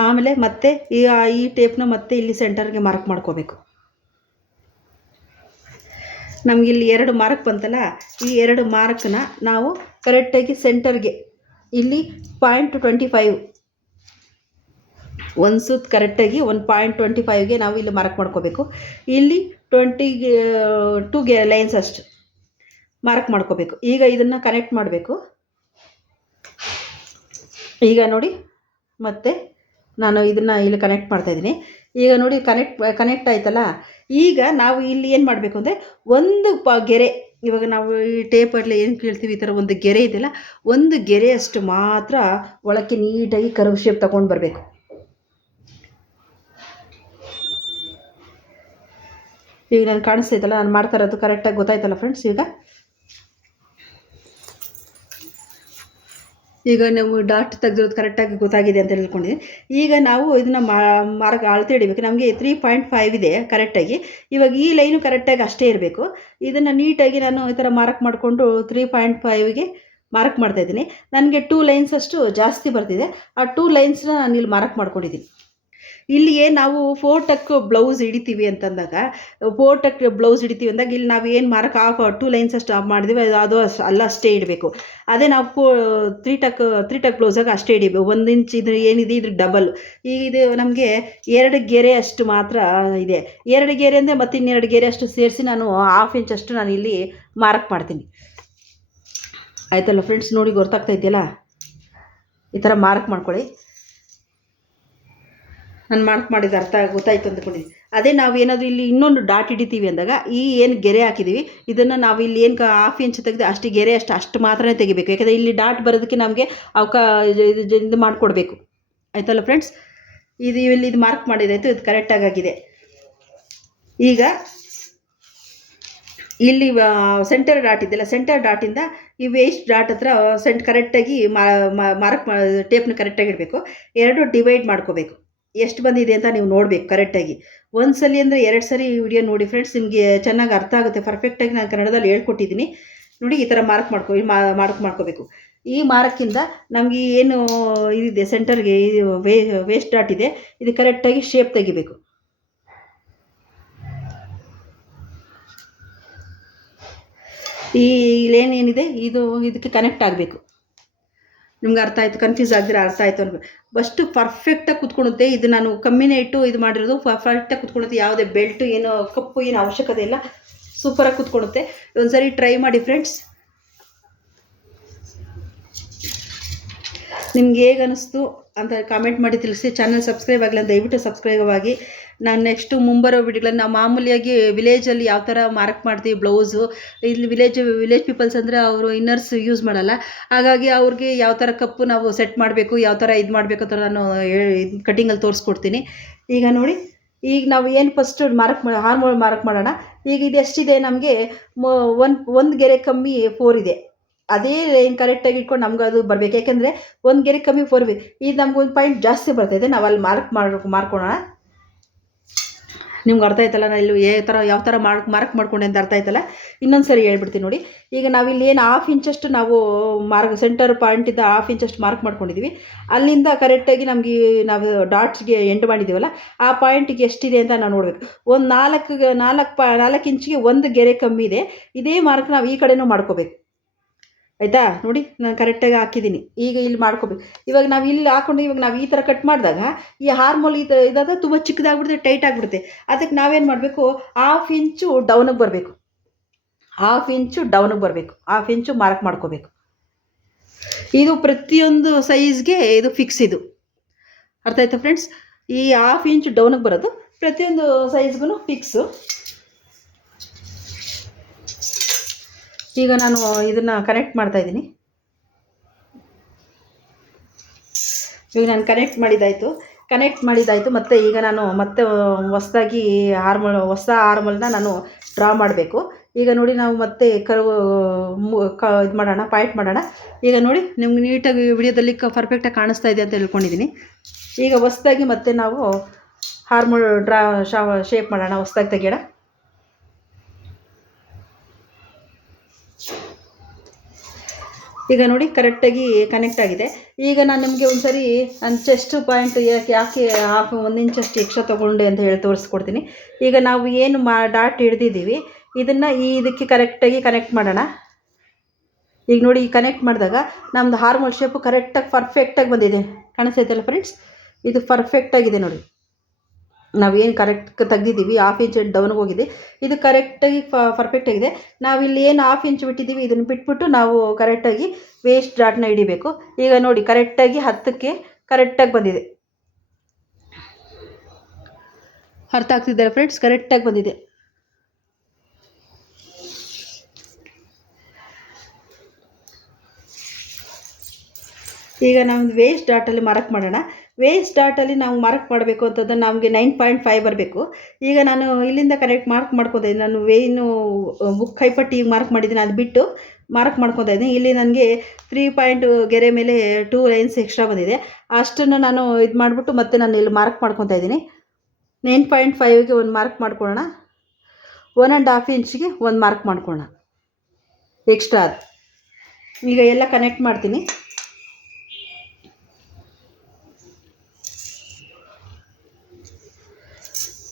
ಆಮೇಲೆ ಮತ್ತೆ ಈ ಟೇಪ್ನ ಮತ್ತೆ ಇಲ್ಲಿ ಸೆಂಟರ್ಗೆ ಮಾರ್ಕ್ ಮಾಡ್ಕೋಬೇಕು. ನಮಗಿಲ್ಲಿ 2 ಮಾರ್ಕ್ ಬಂತಲ್ಲ, ಈ 2 ಮಾರ್ಕ್ನ ನಾವು ಕರೆಕ್ಟಾಗಿ ಸೆಂಟರ್ಗೆ ಇಲ್ಲಿ 0.25 ಒಂದು ಸುತ್ತು ಕರೆಕ್ಟಾಗಿ 1.25ಗೆ ನಾವು ಇಲ್ಲಿ ಮಾರ್ಕ್ ಮಾಡ್ಕೋಬೇಕು. ಇಲ್ಲಿ 22 ಲೈನ್ಸ್ ಅಷ್ಟು ಮಾರ್ಕ್ ಮಾಡ್ಕೋಬೇಕು. ಈಗ ಇದನ್ನು ಕನೆಕ್ಟ್ ಮಾಡಬೇಕು. ಈಗ ನೋಡಿ ಮತ್ತೆ ನಾನು ಇದನ್ನು ಇಲ್ಲಿ ಕನೆಕ್ಟ್ ಮಾಡ್ತಾಯಿದ್ದೀನಿ. ಈಗ ನೋಡಿ ಕನೆಕ್ಟ್ ಆಯ್ತಲ್ಲ. ಈಗ ನಾವು ಇಲ್ಲಿ ಏನು ಮಾಡಬೇಕು ಅಂದರೆ ಒಂದು ಗೆರೆ, ಇವಾಗ ನಾವು ಈ ಟೇಪಲ್ಲಿ ಏನು ಕೇಳ್ತೀವಿ ಈ ಥರ ಒಂದು ಗೆರೆ ಇದೆಯಲ್ಲ, ಒಂದು ಗೆರೆಯಷ್ಟು ಮಾತ್ರ ಒಳಕ್ಕೆ ನೀಟಾಗಿ ಕರ್ವ್ ಶೇಪ್ ತಗೊಂಡು ಬರಬೇಕು. ಈಗ ನಾನು ಕಾಣಿಸ್ತೈತಲ್ಲ, ನಾನು ಮಾಡ್ತಾ ಇರೋದು ಕರೆಕ್ಟಾಗಿ ಗೊತ್ತಾಯ್ತಲ್ಲ ಫ್ರೆಂಡ್ಸ್. ಈಗ ನಾವು ಡಾಟ್ ತೆಗೆದಿರೋದು ಕರೆಕ್ಟಾಗಿ ಗೊತ್ತಾಗಿದೆ ಅಂತ ತಿಳ್ಕೊಂಡಿದ್ದೀನಿ. ಈಗ ನಾವು ಇದನ್ನು ಮಾರ್ಕ್ ಅಳತೆ ಹಿಡಿಬೇಕು. ನಮಗೆ 3.5 ಇದೆ ಕರೆಕ್ಟಾಗಿ. ಇವಾಗ ಈ ಲೈನು ಕರೆಕ್ಟಾಗಿ ಅಷ್ಟೇ ಇರಬೇಕು. ಇದನ್ನು ನೀಟಾಗಿ ನಾನು ಈ ಥರ ಮಾರ್ಕ್ ಮಾಡಿಕೊಂಡು 3.5ಗೆ ಮಾರ್ಕ್ ಮಾಡ್ತಾಯಿದ್ದೀನಿ. ನನಗೆ 2 ಲೈನ್ಸ್ ಅಷ್ಟು ಜಾಸ್ತಿ ಬರ್ತಿದೆ. ಆ 2 ಲೈನ್ಸ್ನ ನಾನು ಇಲ್ಲಿ ಮಾರ್ಕ್ ಮಾಡ್ಕೊಂಡಿದ್ದೀನಿ. ಇಲ್ಲಿಗೆ ನಾವು 4 ಟಕ್ ಬ್ಲೌಸ್ ಹಿಡಿತೀವಿ ಅಂತಂದಾಗ 4 ಟಕ್ ಬ್ಲೌಸ್ ಹಿಡಿತೀವಿ ಅಂದಾಗ ಇಲ್ಲಿ ನಾವು ಏನು ಮಾರ್ಕ್ 2 ಲೈನ್ಸ್ ಅಷ್ಟು ಮಾಡಿದ್ದೀವಿ ಅದು ಅಲ್ಲ ಅಷ್ಟೇ ಇಡಬೇಕು. ಅದೇ ನಾವು 3 ಟಕ್ ಬ್ಲೌಸಾಗ ಅಷ್ಟೇ ಹಿಡಿಬೇಕು. 1 ಇಂಚ್ ಇದು ಏನಿದೆ ಇದ್ರ ಡಬಲ್. ಈಗ ಇದು ನಮಗೆ 2 ಗೆರೆ ಅಷ್ಟು ಮಾತ್ರ ಇದೆ. 2 ಗೆರೆ ಅಂದರೆ ಮತ್ತೆ ಇನ್ನೆರಡು ಗೆರೆ ಅಷ್ಟು ಸೇರಿಸಿ ನಾನು 1/2 ಇಂಚ್ ಅಷ್ಟು ನಾನು ಇಲ್ಲಿ ಮಾರ್ಕ್ ಮಾಡ್ತೀನಿ. ಆಯ್ತಲ್ಲ ಫ್ರೆಂಡ್ಸ್, ನೋಡಿ ಗೊತ್ತಾಗ್ತಾ ಇದೆಯಲ್ಲ. ಈ ಥರ ಮಾರ್ಕ್ ಮಾಡ್ಕೊಳ್ಳಿ. ನಾನು ಮಾರ್ಕ್ ಮಾಡಿದ ಅರ್ಥ ಗೊತ್ತಾಯ್ತು ಅಂದ್ಕೊಂಡಿದ್ದೀನಿ. ಅದೇ ನಾವು ಏನಾದರೂ ಇಲ್ಲಿ ಇನ್ನೊಂದು ಡಾಟ್ ಹಿಡಿತೀವಿ ಅಂದಾಗ ಈ ಏನು ಗೆರೆ ಹಾಕಿದ್ದೀವಿ ಇದನ್ನು ನಾವು ಇಲ್ಲಿ ಏನು 1/2 ಇಂಚ್ ತೆಗೆದು ಅಷ್ಟು ಗೆರೆ ಅಷ್ಟು ಮಾತ್ರನೇ ತೆಗಿಬೇಕು. ಯಾಕಂದರೆ ಇಲ್ಲಿ ಡಾಟ್ ಬರೋದಕ್ಕೆ ನಮಗೆ ಇದು ಮಾಡಿಕೊಡ್ಬೇಕು. ಆಯ್ತಲ್ಲ ಫ್ರೆಂಡ್ಸ್, ಇದು ಮಾರ್ಕ್ ಮಾಡಿದಾಯಿತು. ಇದು ಕರೆಕ್ಟಾಗಿ ಆಗಿದೆ. ಈಗ ಇಲ್ಲಿ ಸೆಂಟರ್ ಡಾಟ್ ಇದೆಯಲ್ಲ, ಸೆಂಟರ್ ಡಾಟಿಂದ ಈ ವೇಸ್ಟ್ ಡಾಟ್ ಹತ್ರ ಕರೆಕ್ಟಾಗಿ ಮಾರ್ಕ್ ಟೇಪ್ನ ಕರೆಕ್ಟಾಗಿ ಇಡಬೇಕು. ಎರಡು ಡಿವೈಡ್ ಮಾಡ್ಕೋಬೇಕು. ಎಷ್ಟು ಬಂದಿದೆ ಅಂತ ನೀವು ನೋಡಬೇಕು ಕರೆಕ್ಟಾಗಿ. ಒಂದು ಸಲ ಅಂದರೆ 2 ಸರಿ ವಿಡಿಯೋ ನೋಡಿ ಫ್ರೆಂಡ್ಸ್, ನಿಮಗೆ ಚೆನ್ನಾಗಿ ಅರ್ಥ ಆಗುತ್ತೆ. ಪರ್ಫೆಕ್ಟಾಗಿ ನಾನು ಕನ್ನಡದಲ್ಲಿ ಹೇಳ್ಕೊಟ್ಟಿದ್ದೀನಿ ನೋಡಿ. ಈ ಥರ ಮಾರ್ಕ್ ಮಾಡ್ಕೋಬೇಕು. ಈ ಮಾರ್ಕಿಂದ ನಮಗೆ ಏನು ಇದಿದೆ ಸೆಂಟರ್ಗೆ ವೇಸ್ಟ್ ಡಾಟ್ ಇದೆ, ಇದು ಕರೆಕ್ಟಾಗಿ ಶೇಪ್ ತೆಗಿಬೇಕು. ಈ ಲೇನ್ ಇದು ಇದಕ್ಕೆ ಕನೆಕ್ಟ್ ಆಗಬೇಕು. ನಿಮ್ಗೆ ಅರ್ಥ ಆಯಿತು? ಕನ್ಫ್ಯೂಸ್ ಆಗಿದ್ರೆ ಅರ್ಥ ಆಯಿತು ಅನ್ಬೇಕು. ಫಸ್ಟು ಪರ್ಫೆಕ್ಟಾಗಿ ಕುತ್ಕೊಳುತ್ತೆ. ಇದು ನಾನು ಕಮ್ಮಿನೇ ಇಟ್ಟು ಇದು ಮಾಡಿರೋದು. ಪರ್ಫೆಕ್ಟಾಗಿ ಕುತ್ಕೊಳುತ್ತೆ. ಯಾವುದೇ ಬೆಲ್ಟು ಏನೋ ಕಪ್ಪು ಏನು ಅವಶ್ಯಕತೆ ಇಲ್ಲ. ಸೂಪರಾಗಿ ಕುತ್ಕೊಳುತ್ತೆ. ಒಂದು ಸರಿ ಟ್ರೈ ಮಾಡಿ ಫ್ರೆಂಡ್ಸ್. ನಿಮ್ಗೆ ಹೇಗೆ ಅನ್ನಿಸ್ತು ಅಂತ ಕಾಮೆಂಟ್ ಮಾಡಿ ತಿಳಿಸಿ. ಚಾನಲ್ ಸಬ್ಸ್ಕ್ರೈಬ್ ಆಗಲಿ ಅಂತ ದಯವಿಟ್ಟು ಸಬ್ಸ್ಕ್ರೈಬ್ ಆಗಿ. ನಾನು ನೆಕ್ಸ್ಟು ಮುಂಬರೋ ವಿಡಿಯೋಗಳನ್ನು ನಾವು ಮಾಮೂಲಿಯಾಗಿ ವಿಲೇಜಲ್ಲಿ ಯಾವ ಥರ ಮಾರ್ಕ್ ಮಾಡ್ತೀವಿ ಬ್ಲೌಸು, ಇಲ್ಲಿ ವಿಲೇಜ್ ಪೀಪಲ್ಸ್ ಅಂದರೆ ಅವರು ಇನ್ನರ್ಸ್ ಯೂಸ್ ಮಾಡಲ್ಲ. ಹಾಗಾಗಿ ಅವ್ರಿಗೆ ಯಾವ ಥರ ಕಪ್ಪು ನಾವು ಸೆಟ್ ಮಾಡಬೇಕು, ಯಾವ ಥರ ಇದು ಮಾಡಬೇಕು ಅಂತ ನಾನು ಕಟ್ಟಿಂಗಲ್ಲಿ ತೋರಿಸ್ಕೊಡ್ತೀನಿ. ಈಗ ನೋಡಿ, ಈಗ ನಾವು ಏನು ಫಸ್ಟ್ ಹಾರ್ಮೋಲ್ ಮಾರ್ಕ್ ಮಾಡೋಣ. ಈಗ ಇದು ಎಷ್ಟಿದೆ ನಮಗೆ, ಒಂದು ಗೆರೆ ಕಮ್ಮಿ 4 ಇದೆ. ಅದೇ ಲೈನ್ ಕರೆಕ್ಟಾಗಿ ಇಟ್ಕೊಂಡು ನಮ್ಗೆ ಅದು ಬರಬೇಕು. ಯಾಕೆಂದರೆ ಒಂದು ಗೆರೆ ಕಮ್ಮಿ 4 ಇದೆ. ಇದು ನಮ್ಗೆ ಒಂದು ಪಾಯಿಂಟ್ ಜಾಸ್ತಿ ಬರ್ತಾಯಿದೆ. ನಾವು ಅಲ್ಲಿ ಮಾರ್ಕೋಣ. ನಿಮ್ಗೆ ಅರ್ಥ ಆಯ್ತಲ್ಲ? ನಾನು ಇಲ್ಲಿ ಯಾವ ಥರ ಮಾರ್ಕ್ ಮಾಡ್ಕೊಂಡೆ ಅಂತ ಅರ್ಥ ಆಯ್ತಲ್ಲ? ಇನ್ನೊಂದು ಸರಿ ಹೇಳ್ಬಿಡ್ತೀನಿ ನೋಡಿ. ಈಗ ನಾವಿಲ್ಲಿ ಏನು 1/2 ಇಂಚಷ್ಟು ನಾವು ಸೆಂಟರ್ ಪಾಯಿಂಟಿಂದ 1/2 ಇಂಚಷ್ಟು ಮಾರ್ಕ್ ಮಾಡ್ಕೊಂಡಿದ್ದೀವಿ. ಅಲ್ಲಿಂದ ಕರೆಕ್ಟಾಗಿ ನಮಗೆ ನಾವು ಡಾಟ್ಸ್ಗೆ ಎಂಡ್ ಮಾಡಿದ್ದೀವಲ್ಲ, ಆ ಪಾಯಿಂಟಿಗೆ ಎಷ್ಟಿದೆ ಅಂತ ನಾವು ನೋಡಬೇಕು. ಒಂದು 4 ಇಂಚಿಗೆ 1 ಗೆರೆ ಕಮ್ಮಿ ಇದೆ. ಇದೇ ಮಾರ್ಕ್ ನಾವು ಈ ಕಡೆನೂ ಮಾಡ್ಕೋಬೇಕು. ಆಯಿತಾ? ನೋಡಿ, ನಾನು ಕರೆಕ್ಟಾಗಿ ಹಾಕಿದ್ದೀನಿ. ಈಗ ಇಲ್ಲಿ ಮಾಡ್ಕೋಬೇಕು. ಇವಾಗ ನಾವು ಇಲ್ಲಿ ಹಾಕ್ಕೊಂಡು ಇವಾಗ ನಾವು ಈ ಥರ ಕಟ್ ಮಾಡಿದಾಗ ಈ ಹಾರ್ಮೋಲ್ ಇದಾದ ತುಂಬ ಚಿಕ್ಕದಾಗ್ಬಿಡುತ್ತೆ, ಟೈಟ್ ಆಗಿಬಿಡುತ್ತೆ. ಅದಕ್ಕೆ ನಾವೇನು ಮಾಡಬೇಕು, 1/2 ಇಂಚು ಡೌನಿಗೆ ಬರಬೇಕು. 1/2 ಇಂಚು ಡೌನಿಗೆ ಬರಬೇಕು. 1/2 ಇಂಚು ಮಾರ್ಕ್ ಮಾಡ್ಕೋಬೇಕು. ಇದು ಪ್ರತಿಯೊಂದು ಸೈಜ್ಗೆ ಇದು ಫಿಕ್ಸ್. ಇದು ಅರ್ಥ ಆಯ್ತಾ ಫ್ರೆಂಡ್ಸ್? ಈ 1/2 ಇಂಚು ಡೌನಿಗೆ ಬರೋದು ಪ್ರತಿಯೊಂದು ಸೈಜ್ಗೂ ಫಿಕ್ಸು. ಈಗ ನಾನು ಇದನ್ನು ಕನೆಕ್ಟ್ ಮಾಡ್ತಾಯಿದ್ದೀನಿ. ಈಗ ನಾನು ಕನೆಕ್ಟ್ ಮಾಡಿದ್ದಾಯಿತು. ಮತ್ತು ಈಗ ನಾನು ಹೊಸದಾಗಿ ಹೊಸ ಹಾರ್ಮೋಲ್ನ ನಾನು ಡ್ರಾ ಮಾಡಬೇಕು. ಈಗ ನೋಡಿ, ನಾವು ಮತ್ತೆ ಇದು ಮಾಡೋಣ, ಪಾಯಿಂಟ್ ಮಾಡೋಣ. ಈಗ ನೋಡಿ, ನಿಮ್ಗೆ ನೀಟಾಗಿ ವಿಡಿಯೋದಲ್ಲಿ ಪರ್ಫೆಕ್ಟಾಗಿ ಕಾಣಿಸ್ತಾ ಇದೆ ಅಂತ ಹೇಳ್ಕೊಂಡಿದ್ದೀನಿ. ಈಗ ಹೊಸದಾಗಿ ಮತ್ತೆ ನಾವು ಹಾರ್ಮೋಲ್ ಶೇಪ್ ಮಾಡೋಣ. ಹೊಸದಾಗಿ ತೆಗಿಯೋಣ. ಈಗ ನೋಡಿ, ಕರೆಕ್ಟಾಗಿ ಕನೆಕ್ಟ್ ಆಗಿದೆ. ಈಗ ನಾನು ನಿಮಗೆ ಒಂದು ಸರಿ ನನ್ನ ಚೆಸ್ಟ್ ಪಾಯಿಂಟ್ ಯಾಕೆ 1 ಇಂಚಷ್ಟು ಎಕ್ಸ್ಟ್ರಾ ತೊಗೊಂಡೆ ಅಂತ ಹೇಳಿ ತೋರಿಸ್ಕೊಡ್ತೀನಿ. ಈಗ ನಾವು ಏನು ಡಾಟ್ ಹಿಡ್ದಿದ್ದೀವಿ ಇದನ್ನು ಇದಕ್ಕೆ ಕರೆಕ್ಟಾಗಿ ಕನೆಕ್ಟ್ ಮಾಡೋಣ. ಈಗ ನೋಡಿ, ಈ ಕನೆಕ್ಟ್ ಮಾಡಿದಾಗ ನಮ್ಮದು ಹಾರ್ಮೋಲ್ ಶೇಪು ಕರೆಕ್ಟಾಗಿ ಪರ್ಫೆಕ್ಟಾಗಿ ಬಂದಿದೆ. ಕಾಣಿಸ್ತೈತಲ್ಲ ಫ್ರೆಂಡ್ಸ್? ಇದು ಪರ್ಫೆಕ್ಟಾಗಿದೆ ನೋಡಿ. ನಾವೇನು ಕರೆಕ್ಟ್ ತೆಗ್ದಿದ್ದೀವಿ 1/2 ಇಂಚ್ ಡೌನ್ಗೆ ಹೋಗಿದೆ. ಇದು ಕರೆಕ್ಟಾಗಿ ಪರ್ಫೆಕ್ಟಾಗಿದೆ. ನಾವಿಲ್ಲಿ ಏನು 1/2 ಇಂಚ್ ಬಿಟ್ಟಿದ್ದೀವಿ ಇದನ್ನು ಬಿಟ್ಬಿಟ್ಟು ನಾವು ಕರೆಕ್ಟಾಗಿ ವೇಸ್ಟ್ ಡಾಟ್ನ ಹಿಡಿಬೇಕು. ಈಗ ನೋಡಿ, ಕರೆಕ್ಟಾಗಿ 10ಕ್ಕೆ ಕರೆಕ್ಟಾಗಿ ಬಂದಿದೆ. ಅರ್ಥ ಆಗ್ತಿದ್ದಾರೆ ಫ್ರೆಂಡ್ಸ್? ಕರೆಕ್ಟಾಗಿ ಬಂದಿದೆ. ಈಗ ನಾವು ವೇಸ್ಟ್ ಡಾಟಲ್ಲಿ ಮಾರ್ಕ್ ಮಾಡೋಣ. ವೇಸ್ಟ್ ಡಾಟಲ್ಲಿ ನಾವು ಮಾರ್ಕ್ ಮಾಡಬೇಕು ಅಂತಂದ್ರೆ ನಮಗೆ 9.5 ಬರಬೇಕು. ಈಗ ನಾನು ಇಲ್ಲಿಂದ ಮಾರ್ಕ್ ಮಾಡ್ಕೊತಾ ಇದ್ದೀನಿ. ನಾನು ಏನು ಬುಕ್ ಕೈಪಟ್ಟಿ ಈಗ ಮಾರ್ಕ್ ಮಾಡಿದ್ದೀನಿ ಅದು ಬಿಟ್ಟು ಮಾರ್ಕ್ ಮಾಡ್ಕೊತಾ ಇದ್ದೀನಿ. ಇಲ್ಲಿ ನನಗೆ 3 ಗೆರೆ ಮೇಲೆ 2 ಲೈನ್ಸ್ ಎಕ್ಸ್ಟ್ರಾ ಬಂದಿದೆ. ಅಷ್ಟನ್ನು ನಾನು ಇದು ಮಾಡಿಬಿಟ್ಟು ಮತ್ತೆ ನಾನು ಇಲ್ಲಿ ಮಾರ್ಕ್ ಮಾಡ್ಕೊತಾ ಇದ್ದೀನಿ. 9.5ಗೆ ಒಂದು ಮಾರ್ಕ್ ಮಾಡ್ಕೊಳ್ಳೋಣ. 1.5 ಇಂಚಿಗೆ ಒಂದು ಮಾರ್ಕ್ ಮಾಡ್ಕೊಳ್ಳೋಣ ಎಕ್ಸ್ಟ್ರಾ. ಈಗ ಎಲ್ಲ ಕನೆಕ್ಟ್ ಮಾಡ್ತೀನಿ.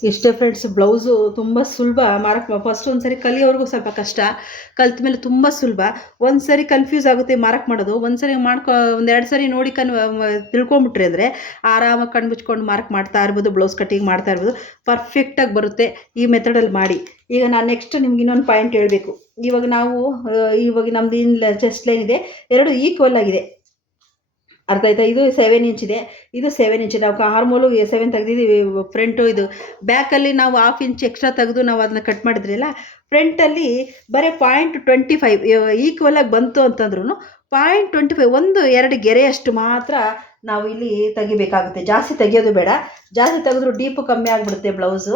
ಇಷ್ಟೇ ಫ್ರೆಂಡ್ಸ್. ಬ್ಲೌಸು ತುಂಬ ಸುಲಭ. ಫಸ್ಟ್ ಒಂದು ಸರಿ ಕಲಿಯೋವ್ರಿಗೂ ಸ್ವಲ್ಪ ಕಷ್ಟ, ಕಲ್ತ ಮೇಲೆ ತುಂಬ ಸುಲಭ. ಒಂದು ಸರಿ ಕನ್ಫ್ಯೂಸ್ ಆಗುತ್ತೆ ಮಾರ್ಕ್ ಮಾಡೋದು. ಒಂದು ಸರಿ ಒಂದೆರಡು ಸರಿ ನೋಡಿ ತಿಳ್ಕೊಂಬಿಟ್ರಿ ಅಂದರೆ ಆರಾಮಾಗಿ ಕಣ್ಣು ಮುಚ್ಕೊಂಡು ಮಾರ್ಕ್ ಮಾಡ್ತಾ ಇರ್ಬೋದು, ಬ್ಲೌಸ್ ಕಟ್ಟಿಂಗ್ ಮಾಡ್ತಾ ಇರ್ಬೋದು. ಪರ್ಫೆಕ್ಟಾಗಿ ಬರುತ್ತೆ ಈ ಮೆಥಡಲ್ಲಿ ಮಾಡಿ. ಈಗ ನಾನು ನೆಕ್ಸ್ಟ್ ನಿಮ್ಗೆ ಇನ್ನೊಂದು ಪಾಯಿಂಟ್ ಹೇಳಬೇಕು. ಇವಾಗ ನಮ್ಮದು ಏನು ಚೆಸ್ಟ್ ಲೈನ್ ಇದೆ, 2 ಈಕ್ವಲ್ ಆಗಿದೆ. ಅರ್ಥ ಆಯ್ತಾ? ಇದು 7 ಇಂಚ್ ಇದೆ, ಇದು 7 ಇಂಚ್. ನಾವು ಹಾರ್ಮೋಲು 7 ತೆಗೆದಿದ್ದೀವಿ. ಫ್ರಂಟು ಇದು ಬ್ಯಾಕಲ್ಲಿ ನಾವು 1/2 ಇಂಚ್ ಎಕ್ಸ್ಟ್ರಾ ತೆಗೆದು ನಾವು ಅದನ್ನ ಕಟ್ ಮಾಡಿದ್ರಲ್ಲ, ಫ್ರಂಟಲ್ಲಿ ಬರೀ 0.25 ಈಕ್ವಲಾಗಿ ಬಂತು ಅಂತಂದ್ರೂ 0.25 1-2 ಗೆರೆಯಷ್ಟು ಮಾತ್ರ ನಾವು ಇಲ್ಲಿ ತೆಗಿಬೇಕಾಗುತ್ತೆ. ಜಾಸ್ತಿ ತೆಗಿಯೋದು ಬೇಡ. ಜಾಸ್ತಿ ತೆಗೆದ್ರೂ ಡೀಪು ಕಮ್ಮಿ ಆಗಿಬಿಡುತ್ತೆ ಬ್ಲೌಸು.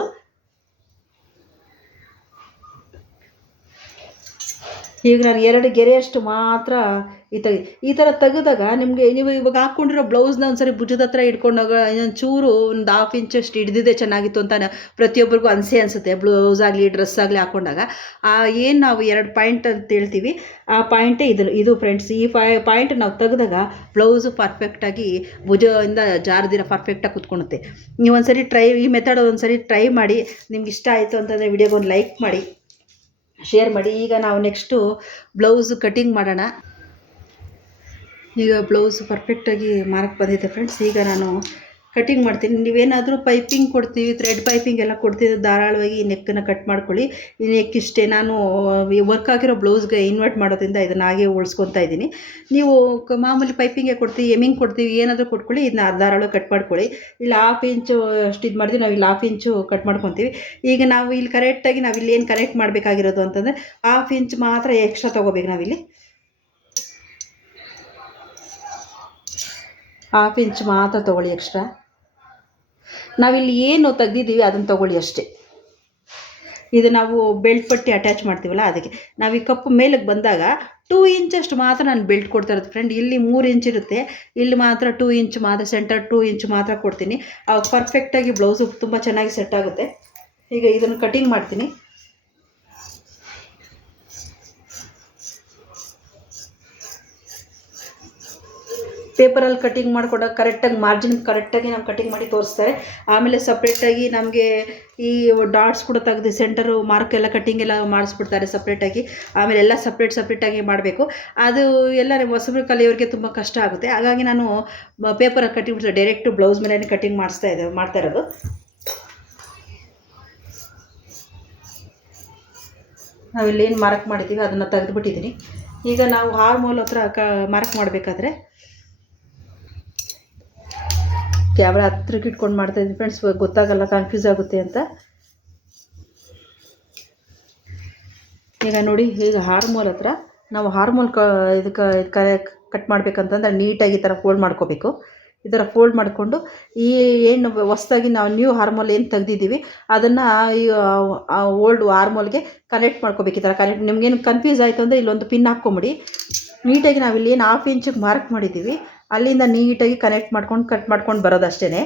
ಈಗ ನಾನು 2 ಗೆರೆಯಷ್ಟು ಮಾತ್ರ ಈ ಥರ ತೆಗೆದಾಗ ನಿಮಗೆ ನೀವು ಇವಾಗ ಹಾಕ್ಕೊಂಡಿರೋ ಬ್ಲೌಸ್ನ ಒಂದ್ಸರಿ ಭುಜದ ಹತ್ರ ಇಟ್ಕೊಂಡಾಗ ಇನ್ನೊಂದು ಚೂರು ಒಂದು 1/2 ಇಂಚಷ್ಟು ಹಿಡಿದಿದ್ದೆ ಚೆನ್ನಾಗಿತ್ತು ಅಂತ ಪ್ರತಿಯೊಬ್ಬರಿಗೂ ಅನಿಸುತ್ತೆ. ಬ್ಲೌಸ್ ಆಗಲಿ ಡ್ರೆಸ್ ಆಗಲಿ ಹಾಕ್ಕೊಂಡಾಗ ಏನು ನಾವು 2 ಪಾಯಿಂಟ್ ಅಂತ ಹೇಳ್ತೀವಿ, ಆ ಪಾಯಿಂಟೇ ಇದು ಫ್ರೆಂಡ್ಸ್. ಈ ಪಾಯಿಂಟ್ ನಾವು ತೆಗೆದಾಗ ಬ್ಲೌಸು ಪರ್ಫೆಕ್ಟಾಗಿ ಭುಜದಿಂದ ಜಾರದಿರ ಪರ್ಫೆಕ್ಟಾಗಿ ಕುತ್ಕೊಳುತ್ತೆ. ನೀವು ಒಂದ್ಸರಿ ಈ ಮೆಥಡ್ ಒಂದ್ಸರಿ ಟ್ರೈ ಮಾಡಿ. ನಿಮ್ಗೆ ಇಷ್ಟ ಆಯಿತು ಅಂತಂದರೆ ವಿಡಿಯೋಗೆ ಒಂದು ಲೈಕ್ ಮಾಡಿ, ಶೇರ್ ಮಾಡಿ. ಈಗ ನಾವು ನೆಕ್ಸ್ಟು ಬ್ಲೌಸ್ ಕಟಿಂಗ್ ಮಾಡೋಣ. ಈಗ ಬ್ಲೌಸ್ ಪರ್ಫೆಕ್ಟಾಗಿ ಮಾರ್ಕ್ ಬಂದಿದೆ ಫ್ರೆಂಡ್ಸ್. ಈಗ ನಾನು ಕಟಿಂಗ್ ಮಾಡ್ತೀನಿ. ನೀವೇನಾದರೂ ಪೈಪಿಂಗ್ ಕೊಡ್ತೀವಿ, ಥ್ರೆಡ್ ಪೈಪಿಂಗ್ ಎಲ್ಲ ಕೊಡ್ತೀವಿ, ಧಾರಾಳವಾಗಿ ಈ ನೆಕ್ಕನ್ನು ಕಟ್ ಮಾಡ್ಕೊಳ್ಳಿ. ಈ ನೆಕ್ ಇಷ್ಟೇ. ನಾನು ವರ್ಕ್ ಆಗಿರೋ ಬ್ಲೌಸ್ಗೆ ಇನ್ವರ್ಟ್ ಮಾಡೋದ್ರಿಂದ ಇದನ್ನು ಹಾಗೆ ಉಳಿಸ್ಕೊತಾ ಇದ್ದೀನಿ. ನೀವು ಮಾಮೂಲಿ ಪೈಪಿಂಗೇ ಕೊಡ್ತೀವಿ, ಎಮಿಂಗ್ ಕೊಡ್ತೀವಿ, ಏನಾದರೂ ಕೊಟ್ಕೊಳ್ಳಿ, ಇದನ್ನ ಧಾರಾಳವಾಗಿ ಕಟ್ ಮಾಡ್ಕೊಳ್ಳಿ. ಇಲ್ಲಿ 1/2 ಇಂಚು ಅಷ್ಟು ಇದು ಮಾಡಿದ್ವಿ, ನಾವು ಇಲ್ಲಿ 1/2 ಇಂಚು ಕಟ್ ಮಾಡ್ಕೊತೀವಿ. ಈಗ ನಾವು ಇಲ್ಲಿ ಕರೆಕ್ಟಾಗಿ ನಾವಿಲ್ಲಿ ಏನು ಕರೆಕ್ಟ್ ಮಾಡಬೇಕಾಗಿರೋದು ಅಂತಂದರೆ 1/2 ಇಂಚ್ ಮಾತ್ರ ಎಕ್ಸ್ಟ್ರಾ ತೊಗೋಬೇಕು. ನಾವಿಲ್ಲಿ 1/2 ಇಂಚ್ ಮಾತ್ರ ತೊಗೊಳ್ಳಿ ಎಕ್ಸ್ಟ್ರಾ. ನಾವಿಲ್ಲಿ ಏನು ತೆಗ್ದಿದ್ದೀವಿ ಅದನ್ನು ತೊಗೊಳ್ಳಿ ಅಷ್ಟೇ. ಇದು ನಾವು ಬೆಲ್ಟ್ ಪಟ್ಟಿ ಅಟ್ಯಾಚ್ ಮಾಡ್ತೀವಲ್ಲ, ಅದಕ್ಕೆ ನಾವು ಈ ಕಪ್ಪು ಮೇಲಕ್ಕೆ ಬಂದಾಗ 2 ಇಂಚಷ್ಟು ಮಾತ್ರ ನಾನು ಬೆಲ್ಟ್ ಕೊಡ್ತಾ ಇರೋದು ಫ್ರೆಂಡ್. ಇಲ್ಲಿ 3 ಇಂಚ್ ಇರುತ್ತೆ, ಇಲ್ಲಿ ಮಾತ್ರ 2 ಇಂಚ್ ಮಾತ್ರ, ಸೆಂಟರ್ 2 ಇಂಚ್ ಮಾತ್ರ ಕೊಡ್ತೀನಿ. ಅವಾಗ ಪರ್ಫೆಕ್ಟಾಗಿ ಬ್ಲೌಸು ತುಂಬ ಚೆನ್ನಾಗಿ ಸೆಟ್ ಆಗುತ್ತೆ. ಈಗ ಇದನ್ನು ಕಟಿಂಗ್ ಮಾಡ್ತೀನಿ. ಪೇಪರಲ್ಲಿ ಕಟಿಂಗ್ ಮಾಡಿಕೊಂಡಾಗ ಕರೆಕ್ಟಾಗಿ ಮಾರ್ಜಿನ್ ಕರೆಕ್ಟಾಗಿ ನಾವು ಕಟಿಂಗ್ ಮಾಡಿ ತೋರಿಸ್ತಾರೆ. ಆಮೇಲೆ ಸಪ್ರೇಟಾಗಿ ನಮಗೆ ಈ ಡಾಟ್ಸ್ ಕೂಡ ತೆಗೆದು ಸೆಂಟರು ಮಾರ್ಕ್ ಎಲ್ಲ ಕಟಿಂಗ್ ಎಲ್ಲ ಮಾಡಿಸ್ಬಿಡ್ತಾರೆ ಸಪ್ರೇಟಾಗಿ. ಆಮೇಲೆ ಎಲ್ಲ ಸಪ್ರೇಟಾಗಿ ಮಾಡಬೇಕು. ಅದು ಎಲ್ಲ ಹೊಸಬ್ರು ಕಲಿಯೋರಿಗೆ ತುಂಬ ಕಷ್ಟ ಆಗುತ್ತೆ. ಹಾಗಾಗಿ ನಾನು ಪೇಪರಲ್ಲಿ ಕಟಿಂಗ್ ಮಾಡ್ತಾರೆ, ಡೈರೆಕ್ಟು ಬ್ಲೌಸ್ ಮೇಲೆ ಕಟಿಂಗ್ ಮಾಡ್ತಾ ಇರೋದು. ನಾವಿಲ್ಲೇನು ಮಾರ್ಕ್ ಮಾಡಿದ್ದೀವಿ ಅದನ್ನು ತೆಗೆದುಬಿಟ್ಟಿದ್ದೀನಿ. ಈಗ ನಾವು ಆರ್ಮೋಲ್ ಹತ್ರ ಮಾರ್ಕ್ ಮಾಡಬೇಕಾದ್ರೆ ಕ್ಯಾಮ್ರಾ ಹತ್ರಕ್ಕೆ ಇಟ್ಕೊಂಡು ಮಾಡ್ತಾಯಿದ್ದೀನಿ ಫ್ರೆಂಡ್ಸ್, ಗೊತ್ತಾಗಲ್ಲ, ಕನ್ಫ್ಯೂಸ್ ಆಗುತ್ತೆ ಅಂತ. ಈಗ ನೋಡಿ, ಈಗ ಹಾರ್ಮೋಲ್ ಹತ್ರ ನಾವು ಹಾರ್ಮೋಲ್ ಇದಕ್ಕೆ ಕಟ್ ಮಾಡಬೇಕಂತಂದ್ರೆ ನೀಟಾಗಿ ಈ ಥರ ಫೋಲ್ಡ್ ಮಾಡ್ಕೋಬೇಕು. ಈ ಥರ ಫೋಲ್ಡ್ ಮಾಡಿಕೊಂಡು ಈ ಏನು ಹೊಸ್ದಾಗಿ ನಾವು ನ್ಯೂ ಹಾರ್ಮೋಲ್ ಏನು ತೆಗ್ದಿದ್ದೀವಿ ಅದನ್ನು ಈ ಓಲ್ಡ್ ಹಾರ್ಮೋಲ್ಗೆ ಕನೆಕ್ಟ್ ಮಾಡ್ಕೋಬೇಕು. ಈ ಥರ ಕನೆಕ್ಟ್. ನಿಮ್ಗೇನು ಕನ್ಫ್ಯೂಸ್ ಆಯಿತು ಅಂದರೆ ಇಲ್ಲೊಂದು ಪಿನ್ ಹಾಕ್ಕೊಂಬಿಡಿ. ನೀಟಾಗಿ ನಾವಿಲ್ಲಿ ಏನು 1/2 ಇಂಚಿಗೆ ಮಾರ್ಕ್ ಮಾಡಿದ್ದೀವಿ ಅಲ್ಲಿಂದ ನೀಟಾಗಿ ಕಟ್ ಮಾಡ್ಕೊಂಡು ಬರೋದು ಅಷ್ಟೇ.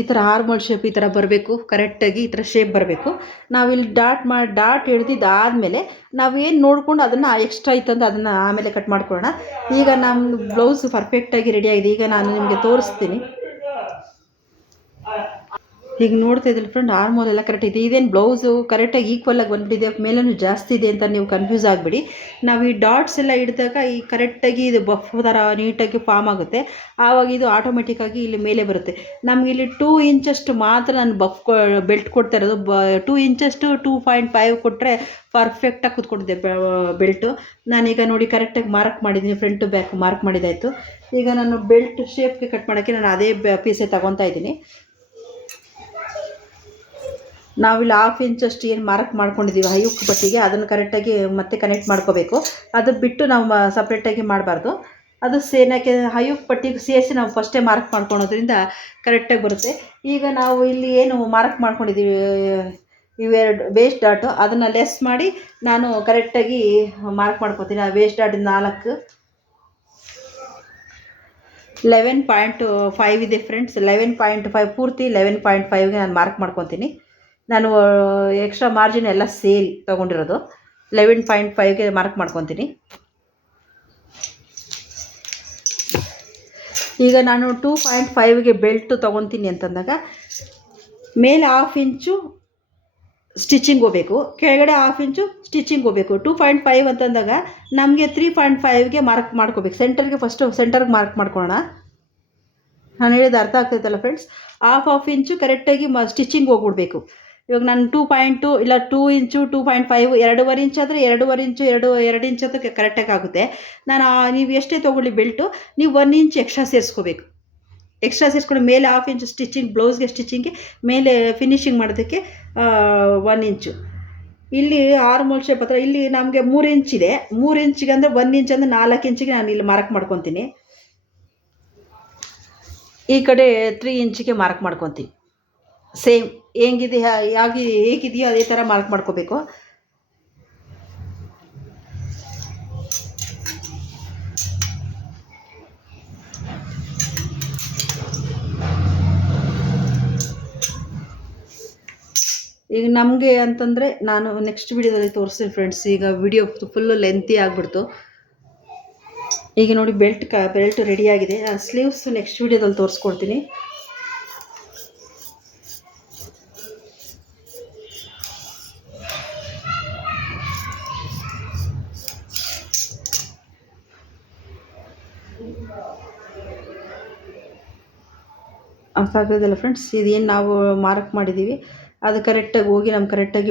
ಈ ಥರ ಹಾರ್ಮೋಲ್ ಶೇಪ್ ಈ ಥರ ಬರಬೇಕು, ಕರೆಕ್ಟಾಗಿ ಈ ಥರ ಶೇಪ್ ಬರಬೇಕು. ನಾವಿಲ್ಲಿ ಡಾಟ್ ಹಿಡ್ದಿದ್ದಾದಮೇಲೆ ನಾವೇನು ನೋಡಿಕೊಂಡು ಅದನ್ನು ಎಕ್ಸ್ಟ್ರಾ ಇತ್ತಂದ್ರೆ ಅದನ್ನು ಆಮೇಲೆ ಕಟ್ ಮಾಡ್ಕೊಳ್ಳೋಣ. ಈಗ ನಮ್ಮ ಬ್ಲೌಸ್ ಪರ್ಫೆಕ್ಟಾಗಿ ರೆಡಿ ಆಗಿದೆ. ಈಗ ನಾನು ನಿಮಗೆ ತೋರಿಸ್ತೀನಿ. ಈಗ ನೋಡ್ತಾ ಇದ್ದಿಲ್ಲ ಫ್ರೆಂಡ್, ಆರ್ಮೋಲ್ ಎಲ್ಲ ಕರೆಕ್ಟ್ ಇದೆ. ಇದೇನು ಬ್ಲೌಸು ಕರೆಕ್ಟಾಗಿ ಈಕ್ವಲಾಗಿ ಬಂದುಬಿಟ್ಟಿದೆ, ಮೇಲೂ ಜಾಸ್ತಿ ಇದೆ ಅಂತ ನೀವು ಕನ್ಫ್ಯೂಸ್ ಆಗಿಬಿಡಿ. ನಾವು ಈ ಡಾಟ್ಸ್ ಎಲ್ಲ ಹಿಡಿದಾಗ ಈ ಕರೆಕ್ಟಾಗಿ ಇದು ಬಫ್ ಥರ ನೀಟಾಗಿ ಫಾರ್ಮ್ ಆಗುತ್ತೆ. ಆವಾಗ ಇದು ಆಟೋಮೆಟಿಕ್ಕಾಗಿ ಇಲ್ಲಿ ಮೇಲೆ ಬರುತ್ತೆ. ನಮಗೆ ಇಲ್ಲಿ 2 ಇಂಚಷ್ಟು ಮಾತ್ರ ನಾನು ಬೆಲ್ಟ್ ಕೊಡ್ತಾ ಇರೋದು. 2 ಇಂಚಷ್ಟು 2.5 ಕೊಟ್ಟರೆ ಪರ್ಫೆಕ್ಟಾಗಿ ಕೂತ್ಕೊಂಡಿದ್ದೆ ಬೆಲ್ಟು. ನಾನೀಗ ನೋಡಿ ಕರೆಕ್ಟಾಗಿ ಮಾರ್ಕ್ ಮಾಡಿದ್ದೀನಿ, ಫ್ರಂಟು ಬ್ಯಾಕ್ ಮಾರ್ಕ್ ಮಾಡಿದ್ದಾಯಿತು. ಈಗ ನಾನು ಬೆಲ್ಟ್ ಶೇಪ್ಗೆ ಕಟ್ ಮಾಡೋಕ್ಕೆ ನಾನು ಅದೇ ಪೀಸೇ ತಗೊತಾ ಇದ್ದೀನಿ. ನಾವಿಲ್ಲಿ 1/2 ಇಂಚಷ್ಟು ಏನು ಮಾರ್ಕ್ ಮಾಡ್ಕೊಂಡಿದ್ದೀವಿ ಹೈಯುಕ್ ಪಟ್ಟಿಗೆ ಅದನ್ನು ಕರೆಕ್ಟಾಗಿ ಮತ್ತೆ ಕನೆಕ್ಟ್ ಮಾಡ್ಕೋಬೇಕು. ಅದು ಬಿಟ್ಟು ನಾವು ಸಪ್ರೇಟಾಗಿ ಮಾಡಬಾರ್ದು. ಅದು ಸೇನಕ್ಕೆ ಹೈಯುಕ್ ಪಟ್ಟಿಗೆ ಸೇರಿಸಿ ನಾವು ಫಸ್ಟೇ ಮಾರ್ಕ್ ಮಾಡ್ಕೊಳೋದ್ರಿಂದ ಕರೆಕ್ಟಾಗಿ ಬರುತ್ತೆ. ಈಗ ನಾವು ಇಲ್ಲಿ ಏನು ಮಾರ್ಕ್ ಮಾಡ್ಕೊಂಡಿದ್ದೀವಿ ಇವೆರಡು ವೇಸ್ಟ್ ಡಾಟು ಅದನ್ನು ಲೆಸ್ ಮಾಡಿ ನಾನು ಕರೆಕ್ಟಾಗಿ ಮಾರ್ಕ್ ಮಾಡ್ಕೊತೀನಿ. ಆ ವೇಸ್ಟ್ ಡಾಟಿಂದ 11.5 ಇದೆ ಫ್ರೆಂಡ್ಸ್. 11.5 ಪೂರ್ತಿ 11.5ಗೆ ನಾನು ಮಾರ್ಕ್ ಮಾಡ್ಕೊತೀನಿ. ನಾನು ಎಕ್ಸ್ಟ್ರಾ ಮಾರ್ಜಿನ್ ಎಲ್ಲ ಸೇರಿ ತೊಗೊಂಡಿರೋದು 11.5ಗೆ ಮಾರ್ಕ್ ಮಾಡ್ಕೊತೀನಿ. ಈಗ ನಾನು 2.5ಗೆ ಬೆಲ್ಟು ತೊಗೊತೀನಿ ಅಂತಂದಾಗ ಮೇಲೆ 1/2 ಇಂಚು ಸ್ಟಿಚಿಂಗ್ ಹೋಗಬೇಕು, ಕೆಳಗಡೆ 1/2 ಇಂಚು ಸ್ಟಿಚಿಂಗ್ ಹೋಗಬೇಕು. 2.5 ಅಂತಂದಾಗ ನಮಗೆ 3.5ಗೆ ಮಾರ್ಕ್ ಮಾಡ್ಕೋಬೇಕು. ಸೆಂಟರ್ಗೆ ಮಾರ್ಕ್ ಮಾಡ್ಕೊಳ್ಳೋಣ. ನಾನು ಹೇಳಿದ ಅರ್ಥ ಆಗ್ತೈತಲ್ಲ ಫ್ರೆಂಡ್ಸ್. 1/2 ಇಂಚು ಕರೆಕ್ಟಾಗಿ ಸ್ಟಿಚಿಂಗ್ ಹೋಗ್ಬಿಡ್ಬೇಕು. ಇವಾಗ ನಾನು 2.2 ಇಲ್ಲ 2 ಇಂಚು 2.5 2.5 ಇಂಚ್ ಆದರೆ 2.5 ಇಂಚು 2 ಇಂಚ್ ಅಂತ ಕರೆಕ್ಟಾಗಿ ಆಗುತ್ತೆ. ನೀವು ಎಷ್ಟೇ ತೊಗೊಳ್ಳಿ ಬೆಲ್ಟು, ನೀವು 1 ಇಂಚ್ ಎಕ್ಸ್ಟ್ರಾ ಸೇರಿಸ್ಕೋಬೇಕು. ಎಕ್ಸ್ಟ್ರಾ ಸೇರಿಸ್ಕೊಂಡು ಮೇಲೆ 1/2 ಇಂಚು ಬ್ಲೌಸ್ಗೆ ಸ್ಟಿಚಿಂಗ್ಗೆ ಮೇಲೆ ಫಿನಿಶಿಂಗ್ ಮಾಡೋದಕ್ಕೆ 1 ಇಂಚು ಇಲ್ಲಿ ಆರ್ಮೋಲ್ ಶೇಪ್ ಹತ್ರ ಇಲ್ಲಿ ನಮಗೆ 3 ಇಂಚಿದೆ. 3 ಇಂಚಿಗೆ ಅಂದರೆ 1 ಇಂಚ್ ಅಂದರೆ 4 ಇಂಚಿಗೆ ನಾನು ಇಲ್ಲಿ ಮಾರ್ಕ್ ಮಾಡ್ಕೊತೀನಿ. ಈ ಕಡೆ 3 ಇಂಚಿಗೆ ಮಾರ್ಕ್ ಮಾಡ್ಕೊತೀನಿ. ಸೇಮ್ ಹೇಗಿದೆ ಹೇಗಿದೆಯೋ ಅದೇ ಥರ ಮಾರ್ಕ್ ಮಾಡ್ಕೋಬೇಕು. ಈಗ ನಮಗೆ ಅಂತಂದರೆ ನಾನು ನೆಕ್ಸ್ಟ್ ವಿಡಿಯೋದಲ್ಲಿ ತೋರಿಸ್ತೀನಿ ಫ್ರೆಂಡ್ಸ್. ಈಗ ವಿಡಿಯೋ ಫುಲ್ಲು ಲೆಂತಿ ಆಗಿಬಿಡ್ತು. ಈಗ ನೋಡಿ ಬೆಲ್ಟ್ ರೆಡಿಯಾಗಿದೆ. ಸ್ಲೀವ್ಸ್ ನೆಕ್ಸ್ಟ್ ವಿಡಿಯೋದಲ್ಲಿ ತೋರಿಸ್ಕೊಡ್ತೀನಿ. ಅರ್ಥ ಆಗ್ತದಲ್ಲ ಫ್ರೆಂಡ್ಸ್? ಇದೇನು ನಾವು ಮಾರ್ಕ್ ಮಾಡಿದ್ದೀವಿ ಅದು ಕರೆಕ್ಟಾಗಿ ಹೋಗಿ ಕರೆಕ್ಟಾಗಿ